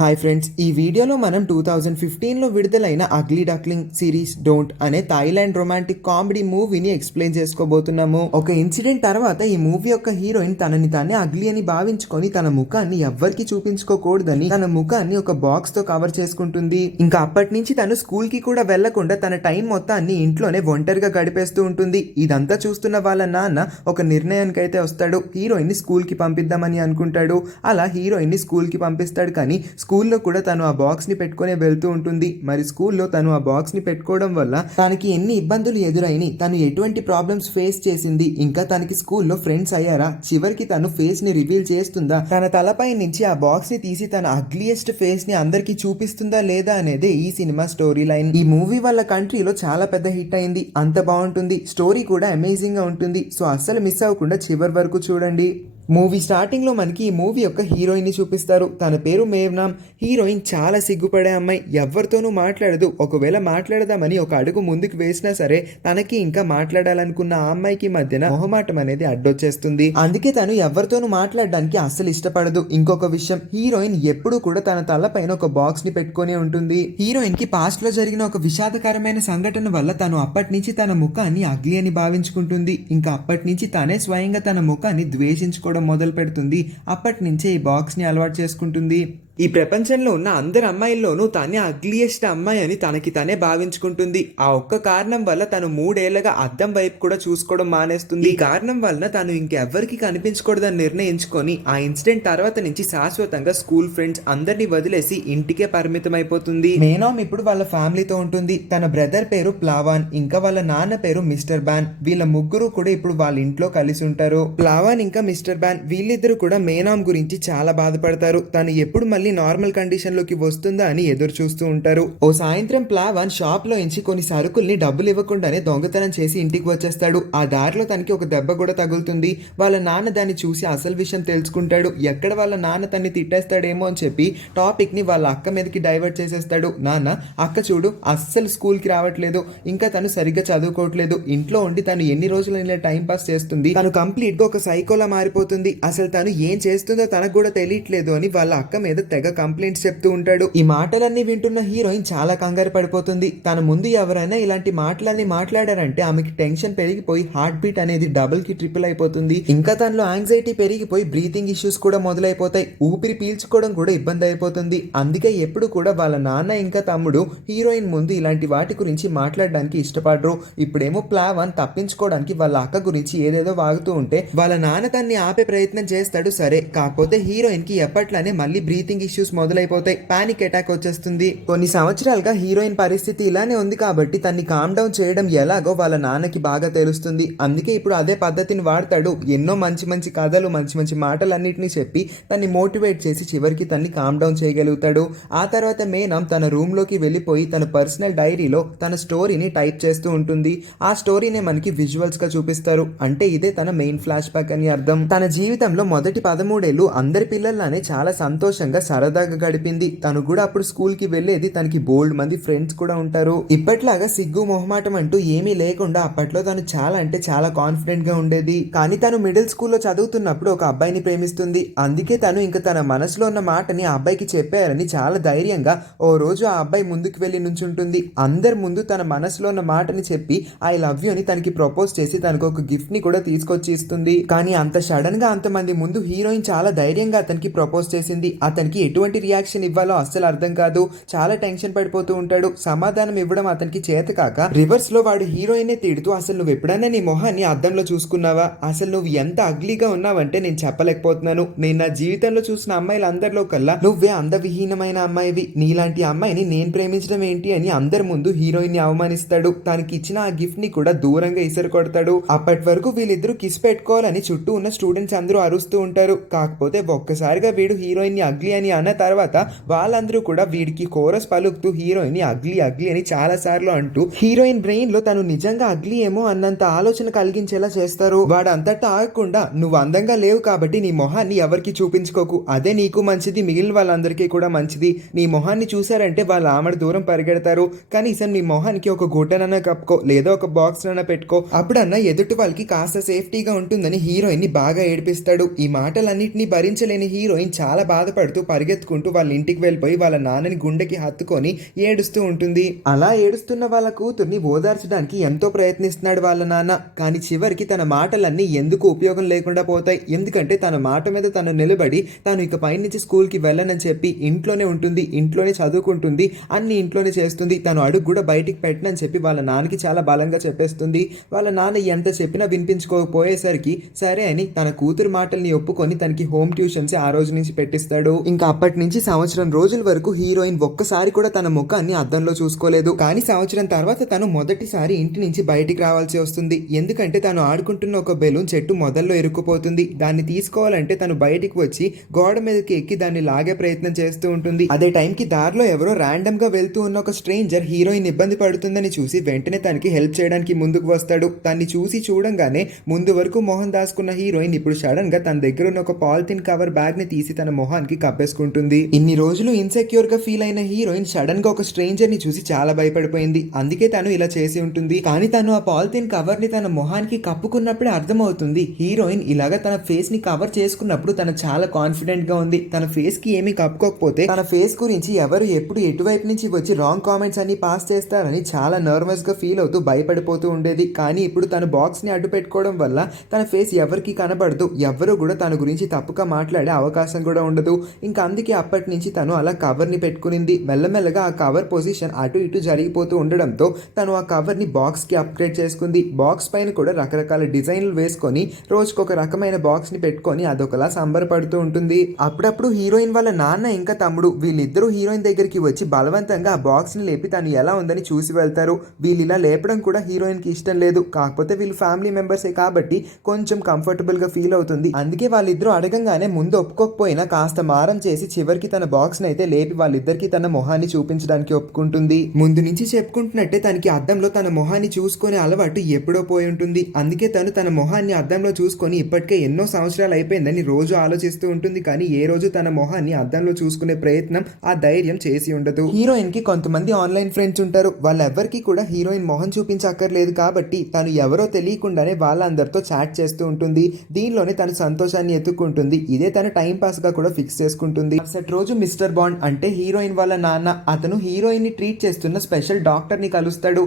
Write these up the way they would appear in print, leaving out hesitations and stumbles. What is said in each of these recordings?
Hi friends, ఈ వీడియోలో మనం 2015లో విడుదలైన అగ్లీ డక్లింగ్ సిరీస్ డోంట్ అనే థాయిలాండ్ రొమాంటిక్ కామెడీ మూవీని ఎక్స్ప్లెయిన్ చేసుకోబోతున్నాము. ఒక ఇన్సిడెంట్ తర్వాత ఈ మూవీ యొక్క హీరోయిన్ తనని తానే అగ్లీ అని భావించుకొని తన ముఖాన్ని ఎవ్వరికి చూపించుకోకూడదని తన ముఖాన్ని ఒక బాక్స్ తో కవర్ చేసుకుంటుంది. ఇంకా అప్పటి నుంచి తను స్కూల్ కి కూడా వెళ్లకుండా తన టైం మొత్తాన్ని ఇంట్లోనే ఒంటరిగా గడిపేస్తూ ఉంటుంది. ఇదంతా చూస్తున్న వాళ్ళ నాన్న ఒక నిర్ణయానికి అయితే వస్తాడు. హీరోయిన్ ని స్కూల్ కి పంపిద్దామని అనుకుంటాడు. అలా హీరోయిన్ ని స్కూల్ కి పంపిస్తాడు. కానీ స్కూల్లో కూడా తను ఆ బాక్స్ ని పెట్టుకునే వెళ్తూ ఉంటుంది. మరి స్కూల్లో తను ఆ బాక్స్ ని పెట్టుకోవడం వల్ల తనకి ఎన్ని ఇబ్బందులు ఎదురైని, తను ఎటువంటి ప్రాబ్లమ్స్ ఫేస్ చేసింది, ఇంకా తనకి స్కూల్లో ఫ్రెండ్స్ అయ్యారా, చివరికి తను ఫేస్ ని రివీల్ చేస్తుందా, తన తలపై నుంచి ఆ బాక్స్ ని తీసి తన అగ్లియెస్ట్ ఫేస్ ని అందరికి చూపిస్తుందా లేదా అనేది ఈ సినిమా స్టోరీ లైన్. ఈ మూవీ వాళ్ళ కంట్రీలో చాలా పెద్ద హిట్ అయింది. అంత బాగుంటుంది. స్టోరీ కూడా అమేజింగ్ గా ఉంటుంది. సో అస్సలు మిస్ అవ్వకుండా చివరి వరకు చూడండి. మూవీ స్టార్టింగ్ లో మనకి ఈ మూవీ యొక్క హీరోయిన్ ని చూపిస్తారు. తన పేరు మేవ్నామ్. హీరోయిన్ చాలా సిగ్గుపడే అమ్మాయి. ఎవరితోనూ మాట్లాడదు. ఒకవేళ మాట్లాడదామని ఒక అడుగు ముందుకు వేసినా సరే తనకి ఇంకా మాట్లాడాలనుకున్న ఆ అమ్మాయికి మధ్యన మొహమాటం అనేది అడ్డొచ్చేస్తుంది. అందుకే తను ఎవరితోనూ మాట్లాడడానికి అస్సలు ఇష్టపడదు. ఇంకొక విషయం, హీరోయిన్ ఎప్పుడూ కూడా తన తల పైన ఒక బాక్స్ ని పెట్టుకొని ఉంటుంది. హీరోయిన్ కి పాస్ట్ లో జరిగిన ఒక విషాదకరమైన సంఘటన వల్ల తను అప్పటి నుంచి తన ముఖాన్ని అగ్లీ అని భావించుకుంటుంది. ఇంకా అప్పటి నుంచి తనే స్వయంగా తన ముఖాన్ని ద్వేషించుకోవడం మొదలు పెడుతుంది. అప్పటి నుంచే ఈ బాక్స్ ని అలవాటు చేసుకుంటుంది. ఈ ప్రపంచంలో ఉన్న అందరి అమ్మాయిల్లోనూ తనే అగ్లియెస్ట్ అమ్మాయి అని తనకి తనే భావించుకుంటుంది. ఆ ఒక్క కారణం వల్ల తను 3 ఏళ్లుగా అద్దం వైపు కూడా చూసుకోవడం మానేస్తుంది. ఈ కారణం వలన తను ఇంకెవ్వరికి కనిపించకూడదని నిర్ణయించుకొని ఆ ఇన్సిడెంట్ తర్వాత నుంచి శాశ్వతంగా స్కూల్ ఫ్రెండ్స్ అందరినీ వదిలేసి ఇంటికే పరిమితం అయిపోతుంది. మేనామ్ ఇప్పుడు వాళ్ళ ఫ్యామిలీతో ఉంటుంది. తన బ్రదర్ పేరు ప్లావాన్, ఇంకా వాళ్ళ నాన్న పేరు మిస్టర్ బ్యాన్. వీళ్ళ ముగ్గురు కూడా ఇప్పుడు వాళ్ళ ఇంట్లో కలిసి ఉంటారు. ప్లావాన్ ఇంకా మిస్టర్ బ్యాన్ వీళ్ళిద్దరు కూడా మేనామ్ గురించి చాలా బాధపడతారు. తను ఎప్పుడు మళ్ళీ నార్మల్ కండిషన్ లోకి వస్తుందా అని ఎదురు చూస్తూ ఉంటారు. ఓ సాయంత్రం ప్లావాన్ షాప్ లో నుంచి కొన్ని సరుకుల్ని డబ్బులు ఇవ్వకుండానే దొంగతనం చేసి ఇంటికి వచ్చేస్తాడు. ఆ దారిలో తనకి ఒక దెబ్బ కూడా తగులుతుంది. వాళ్ళ నాన్న దాన్ని చూసి అసలు విషయం తెలుసుకుంటాడు. ఎక్కడ వాళ్ళ నాన్న తన్ని తిట్టేస్తాడేమో అని చెప్పి టాపిక్ ని వాళ్ళ అక్క మీదకి డైవర్ట్ చేసేస్తాడు. నాన్న, అక్క చూడు అస్సలు స్కూల్ కి రావట్లేదు, ఇంకా తను సరిగ్గా చదువుకోవట్లేదు, ఇంట్లో ఉండి తను ఎన్ని రోజులు ఇలా టైం పాస్ చేస్తుంది, తను కంప్లీట్ గా ఒక సైకోలా మారిపోతుంది, అసలు తను ఏం చేస్తుందో తనకు కూడా తెలియట్లేదు అని వాళ్ళ అక్క మీద తెగ కంప్లైంట్స్ చెప్తూ ఉంటాడు. ఈ మాటలన్నీ వింటున్న హీరోయిన్ చాలా కంగారు పడిపోతుంది. తన ముందు ఎవరైనా ఇలాంటి మాటలన్నీ మాట్లాడారంటే ఆమెకి టెన్షన్ పెరిగిపోయి హార్ట్ బీట్ అనేది డబుల్ కి ట్రిపుల్ అయిపోతుంది. ఇంకా తనలో యాంగ్జైటీ పెరిగిపోయి బ్రీతింగ్ ఇష్యూస్ కూడా మొదలైపోతాయి. ఊపిరి పీల్చుకోవడం కూడా ఇబ్బంది అయిపోతుంది. అందుకే ఎప్పుడు కూడా వాళ్ళ నాన్న ఇంకా తమ్ముడు హీరోయిన్ ముందు ఇలాంటి వాటి గురించి మాట్లాడడానికి ఇష్టపడరు. ఇప్పుడేమో ప్లావాన్ తప్పించుకోవడానికి వాళ్ళ అక్క గురించి ఏదేదో వాగుతూ ఉంటే వాళ్ళ నాన్న తన్ని ఆపే ప్రయత్నం చేస్తాడు. సరే, కాకపోతే హీరోయిన్ కి ఎప్పట్లానే మళ్ళీ బ్రీతింగ్ ఇష్యూస్ మొదలైపోతాయి. పానిక్ అటాక్ వచ్చేస్తుంది. కొన్ని సంవత్సరాలుగా హీరోయిన్ పరిస్థితి ఇలానే ఉంది కాబట్టి తన్ని కామ్ డౌన్ చేయడం ఎలాగో వాళ్ళ నాన్నకి బాగా తెలుస్తుంది. అందుకే ఇప్పుడు అదే పద్ధతిని వాడతాడు. ఎన్నో మంచి మంచి కథలు, మంచి మంచి మాటలన్నిటిని చెప్పి తన్ని మోటివేట్ చేసి చివరికి తన్ని కామ్ డౌన్ చేయగలుగుతాడు. ఆ తర్వాత మేనామ్ తన రూమ్ లోకి వెళ్ళిపోయి తన పర్సనల్ డైరీలో తన స్టోరీని టైప్ చేస్తూ ఉంటుంది. ఆ స్టోరీనే మనకి విజువల్స్ గా చూపిస్తారు. అంటే ఇదే తన మెయిన్ ఫ్లాష్ బ్యాక్ అని అర్థం. తన జీవితంలో మొదటి 13 ఏళ్ళు అందరి పిల్లల్లానే చాలా సంతోషంగా సరదాగా గడిపింది. తను కూడా అప్పుడు స్కూల్ కి వెళ్లేది. తనకి బోల్డ్ మంది ఫ్రెండ్స్ కూడా ఉంటారు. ఇప్పట్లాగా సిగ్గు మొహమాటం అంటూ ఏమీ లేకుండా అప్పట్లో తను చాలా అంటే చాలా కాన్ఫిడెంట్ గా ఉండేది. కానీ తను మిడిల్ స్కూల్లో చదువుతున్నప్పుడు ఒక అబ్బాయిని ప్రేమిస్తుంది. అందుకే తను ఇంకా తన మనసులో ఉన్న మాటని ఆ అబ్బాయికి చెప్పారని చాలా ధైర్యంగా ఓ రోజు ఆ అబ్బాయి ముందుకు వెళ్లి నుంచుంటుంది. అందరి ముందు తన మనసులో ఉన్న మాటని చెప్పి ఐ లవ్ యూ అని తనకి ప్రపోజ్ చేసి తనకు ఒక గిఫ్ట్ ని కూడా తీసుకొచ్చి ఇస్తుంది. కానీ అంత సడన్ గా అంతమంది ముందు హీరోయిన్ చాలా ధైర్యంగా అతనికి ప్రపోజ్ చేసింది. అతనికి ఎటువంటి రియాక్షన్ ఇవ్వాలో అస్సలు అర్థం కాదు. చాలా టెన్షన్ పడిపోతూ ఉంటాడు. సమాధానం ఇవ్వడం అతనికి చేత కాక రివర్స్ లో వాడు హీరోయిన్ తిడుతూ అసలు నువ్వు ఎప్పుడైనా నీ మొహాన్ని అద్దంలో చూసుకున్నావా, అసలు నువ్వు ఎంత అగ్లీగా ఉన్నావంటే నేను చెప్పలేకపోతున్నాను, నేను నా జీవితంలో చూసిన అమ్మాయిలందరిలో కల్లా నువ్వే అందవిహీనమైన అమ్మాయివి, నీలాంటి అమ్మాయిని నేను ప్రేమించడం ఏంటి అని అందరి ముందు హీరోయిన్ ని అవమానిస్తాడు. తనకి ఇచ్చిన ఆ గిఫ్ట్ ని కూడా దూరంగా ఇసురు కొడతాడు. అప్పటి వరకు వీళ్ళిద్దరూ కిస్ పెట్టుకోవాలని చుట్టూ ఉన్న స్టూడెంట్స్ అందరూ అరుస్తూ ఉంటారు. కాకపోతే ఒక్కసారిగా వీడు హీరోయిన్ ని అగ్లీ అని అన్న తర్వాత వాళ్ళందరూ కూడా వీడికి కోరస్ పలుకుతూ హీరోయిన్ ని అగ్లీ అగ్లీ అని చాలా సార్లు అంటూ హీరోయిన్ బ్రెయిన్ లో తను నిజంగా అగ్లీ ఏమో అన్నంత ఆలోచన కలిగించేలా చేస్తారు. వాడు అంతటా ఆగకుండా నువ్వు అందంగా లేవు కాబట్టి నీ మొహాన్ని ఎవరికి చూపించుకోకు, అదే నీకు మంచిది, మిగిలిన వాళ్ళందరికీ కూడా మంచిది, నీ మొహాన్ని చూసారంటే వాళ్ళు ఆమెడ దూరం పరిగెడతారు, కనీసం నీ మొహానికి ఒక గుడ్డనన్నా కప్పుకో లేదా ఒక బాక్స్ నన్నా పెట్టుకో, అప్పుడన్నా ఎదుటి వాళ్ళకి కాస్త సేఫ్టీగా ఉంటుందని హీరోయిన్ ని బాగా ఏడిపిస్తాడు. ఈ మాటలన్నింటినీ భరించలేని హీరోయిన్ చాలా బాధపడుతూ పరిగెత్తుకుంటూ వాళ్ళ ఇంటికి వెళ్ళిపోయి వాళ్ళ నాన్నని గుండెకి హత్తుకొని ఏడుస్తూ ఉంటుంది. అలా ఏడుస్తున్న వాళ్ళ కూతుర్ని ఓదార్చడానికి ఎంతో ప్రయత్నిస్తున్నాడు వాళ్ళ నాన్న. కానీ చివరికి తన మాటలన్నీ ఎందుకు ఉపయోగం లేకుండా పోతాయి. ఎందుకంటే తన మాట మీద తను నిలబడి తాను ఇక పైనుంచి స్కూల్కి వెళ్ళనని చెప్పి ఇంట్లోనే ఉంటుంది, ఇంట్లోనే చదువుకుంటుంది, అన్ని ఇంట్లోనే చేస్తుంది, తను అడుగు కూడా బయటికి పెట్టనని చెప్పి వాళ్ళ నాన్నకి చాలా బలంగా చెప్పేస్తుంది. వాళ్ళ నాన్న ఎంత చెప్పినా వినిపించుకోకపోయేసరికి సరే అని తన కూతురు మాటల్ని ఒప్పుకొని తనకి హోమ్ ట్యూషన్స్ ఆ రోజు నుంచి పెట్టిస్తాడు. ఇంకా అప్పటి నుంచి సంవత్సరం రోజుల వరకు హీరోయిన్ ఒక్కసారి కూడా తన ముఖాన్ని అద్దంలో చూసుకోలేదు. కానీ సంవత్సరం తర్వాత తను మొదటిసారి ఇంటి నుంచి బయటికి రావాల్సి వస్తుంది. ఎందుకంటే తను ఆడుకుంటున్న ఒక బెలూన్ చెట్టు మొదల్లో ఇరుక్కుపోతుంది. దాన్ని తీసుకోవాలంటే తను బయటికి వచ్చి గోడ మీదకి ఎక్కి దాన్ని లాగే ప్రయత్నం చేస్తూ ఉంటుంది. అదే టైంకి దారిలో ఎవరో ర్యాండమ్ గా వెళ్తూ ఉన్న ఒక స్ట్రేంజర్ హీరోయిన్ ఇబ్బంది పడుతుందని చూసి వెంటనే తనకి హెల్ప్ చేయడానికి ముందుకు వస్తాడు. దాన్ని చూసి చూడంగానే ముందు వరకు మొహం దాచుకున్న హీరోయిన్ ఇప్పుడు సడన్ గా తన దగ్గర ఉన్న ఒక పాలిథిన్ కవర్ బ్యాగ్ ని తీసి తన మొహానికి కప్పేసుకుంటుంది. ఇన్ని రోజులు ఇన్సెక్యూర్ గా ఫీల్ అయిన హీరోయిన్ సడన్ గా ఒక స్ట్రేంజర్ ని చూసి చాలా భయపడిపోయింది. అందుకే తను ఇలా చేసి ఉంటుంది. కానీ తను ఆ పాలిథిన్ కవర్ ని తన మొహానికి కప్పుకున్నప్పుడే అర్థమవుతుంది హీరోయిన్ ఇలాగా తన ఫేస్ ని కవర్ చేసుకున్నప్పుడు తను చాలా కాన్ఫిడెంట్ గా ఉంది. తన ఫేస్ కి ఏమీ కప్పుకోకపోతే తన ఫేస్ గురించి ఎవరు ఎప్పుడు ఎటువైపు నుంచి వచ్చి రాంగ్ కామెంట్స్ అన్ని పాస్ చేస్తారని చాలా నర్వస్ గా ఫీల్ అవుతూ భయపడిపోతూ ఉండేది. కానీ ఇప్పుడు తన బాక్స్ ని అడ్డు పెట్టుకోవడం వల్ల తన ఫేస్ ఎవరికి కనబడదు, ఎవరు కూడా తన గురించి తప్పుగా మాట్లాడే అవకాశం కూడా ఉండదు. ఇంకా అందుకే అప్పటి నుంచి తను అలా కవర్ ని పెట్టుకునింది. మెల్లమెల్లగా ఆ కవర్ పొజిషన్ అటు ఇటు జరిగిపోతూ ఉండడంతో తను ఆ కవర్ ని బాక్స్ కి అప్గ్రేడ్ చేసుకుంది. బాక్స్ పైన కూడా రకరకాల డిజైన్లు వేసుకొని రోజుకొక రకమైన బాక్స్ ని పెట్టుకొని అదొకలా సంబరపడుతూ ఉంటుంది. అప్పుడప్పుడు హీరోయిన్ వాళ్ళ నాన్న ఇంకా తమ్ముడు వీళ్ళిద్దరూ హీరోయిన్ దగ్గరికి వచ్చి బలవంతంగా ఆ బాక్స్ ని లేపి తను ఎలా ఉందని చూసి వెళ్తారు. వీళ్ళు ఇలా లేపడం కూడా హీరోయిన్ కి ఇష్టం లేదు. కాకపోతే వీళ్ళు ఫ్యామిలీ మెంబర్సే కాబట్టి కొంచెం కంఫర్టబుల్ గా ఫీల్ అవుతుంది. అందుకే వాళ్ళిద్దరూ అడగంగానే ముందు ఒప్పుకోకపోయినా కాస్త మారం చేసి చివరికి తన బాక్స్ ని అయితే లేపి వాళ్ళిద్దరికి తన మొహాన్ని చూపించడానికి ఒప్పుకుంటుంది. ముందు నుంచి చెప్పుకుంటున్నట్టే తనకి అద్దంలో తన మొహాన్ని చూసుకునే అలవాటు ఎప్పుడో పోయి ఉంటుంది. అందుకే తను తన మొహాన్ని అద్దంలో చూసుకొని ఇప్పటికే ఎన్నో సంవత్సరాలు అయిపోయిందని రోజు ఆలోచిస్తూ ఉంటుంది. కానీ ఏ రోజు తన మొహాన్ని అద్దంలో చూసుకునే ప్రయత్నం, ఆ ధైర్యం చేసి ఉండదు. హీరోయిన్ కి కొంతమంది ఆన్లైన్ ఫ్రెండ్స్ ఉంటారు. వాళ్ళెవ్వరికి కూడా హీరోయిన్ మొహం చూపించక్కర్లేదు కాబట్టి తను ఎవరో తెలియకుండానే వాళ్ళందరితో చాట్ చేస్తూ ఉంటుంది. దీనిలోనే తన సంతోషాన్ని ఎత్తుకుంటుంది. ఇదే తన టైం పాస్ గా కూడా ఫిక్స్ చేసుకుంటుంది. మరుసటి రోజు మిస్టర్ బాండ్ అంటే హీరోయిన్ వాళ్ళ నాన్న అతను హీరోయిన్ ని ట్రీట్ చేస్తున్న స్పెషల్ డాక్టర్ ని కలుస్తాడు.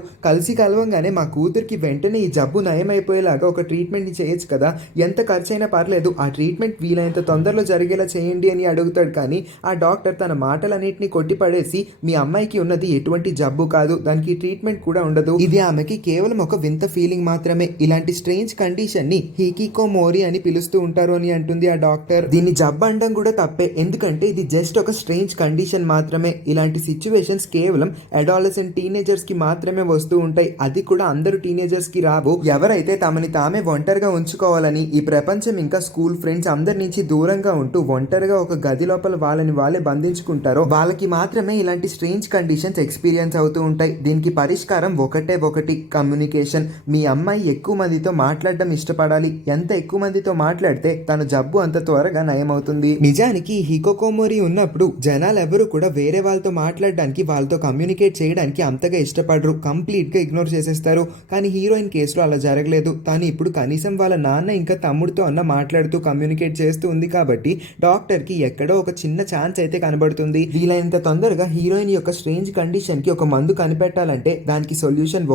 కలవంగానే మా కూతురికి వెంటనే ఈ జబ్బు నయమైపోయేలాగా ఒక ట్రీట్మెంట్ ని చేయొచ్చు కదా, ఎంత ఖర్చైనా పర్లేదు, ఆ ట్రీట్మెంట్ వీలైనంత తొందరలో జరిగేలా చేయండి అని అడుగుతాడు. కానీ ఆ డాక్టర్ తన మాటలన్నింటినీ కొట్టిపడేసి మీ అమ్మాయికి ఉన్నది ఎటువంటి జబ్బు కాదు, దానికి ట్రీట్మెంట్ కూడా ఉండదు, ఇది ఆమెకి కేవలం ఒక వింత ఫీలింగ్ మాత్రమే, ఇలాంటి స్ట్రేంజ్ కండిషన్ ని హికికోమోరి అని పిలుస్తూ ఉంటారు అని అంటుంది ఆ డాక్టర్. దీన్ని జబ్బు అనడం కూడా తప్పే, ఎందుకంటే ఇది జస్ట్ ఒక స్ట్రేంజ్ కండిషన్ మాత్రమే. ఇలాంటి సిచ్యువేషన్స్ కేవలం అడాలసెంట్ టీనేజర్స్ కి మాత్రమే వస్తూ ఉంటాయి. అది కూడా అందరూ టీనేజర్స్ కి రావు. ఎవరైతే తమని తామే ఒంటరిగా ఉంచుకోవాలని ఈ ప్రపంచం ఇంకా స్కూల్ ఫ్రెండ్స్ అందరి నుంచి దూరంగా ఉంటూ ఒంటరిగా ఒక గది లోపల వాళ్ళని వాళ్ళే బంధించుకుంటారో వాళ్ళకి మాత్రమే ఇలాంటి స్ట్రేంజ్ కండిషన్స్ ఎక్స్పీరియన్స్ అవుతూ ఉంటాయి. దీనికి పరిష్కారం ఒకటి కమ్యూనికేషన్. మీ అమ్మాయి ఎక్కువ మందితో మాట్లాడడం ఇష్టపడాలి. ఎంత ఎక్కువ మందితో మాట్లాడితే తన జబ్బు అంత త్వరగా నయమవుతుంది. నిజానికి హికోకోమోరి ఉన్నప్పుడు జనాలు ఎవరు కూడా వేరే వాళ్ళతో మాట్లాడడానికి, వాళ్ళతో కమ్యూనికేట్ చేయడానికి అంతగా ఇష్టపడరు, కంప్లీట్ గా ఇగ్నోర్ చేసేస్తారు. కానీ హీరోయిన్ కేసులో అలా జరగలేదు. తాను ఇప్పుడు కనీసం వాళ్ళ నాన్న ఇంకా తమ్ముడితో అన్న మాట్లాడుతూ కమ్యూనికేట్ చేస్తూ ఉంది కాబట్టి డాక్టర్ కి ఎక్కడో ఒక చిన్న ఛాన్స్ అయితే కనబడుతుంది. వీలైనంత తొందరగా హీరోయిన్ యొక్క స్ట్రేంజ్ కండిషన్ కి ఒక మందు కనిపెట్టాలంటే దానికి సొల్యూషన్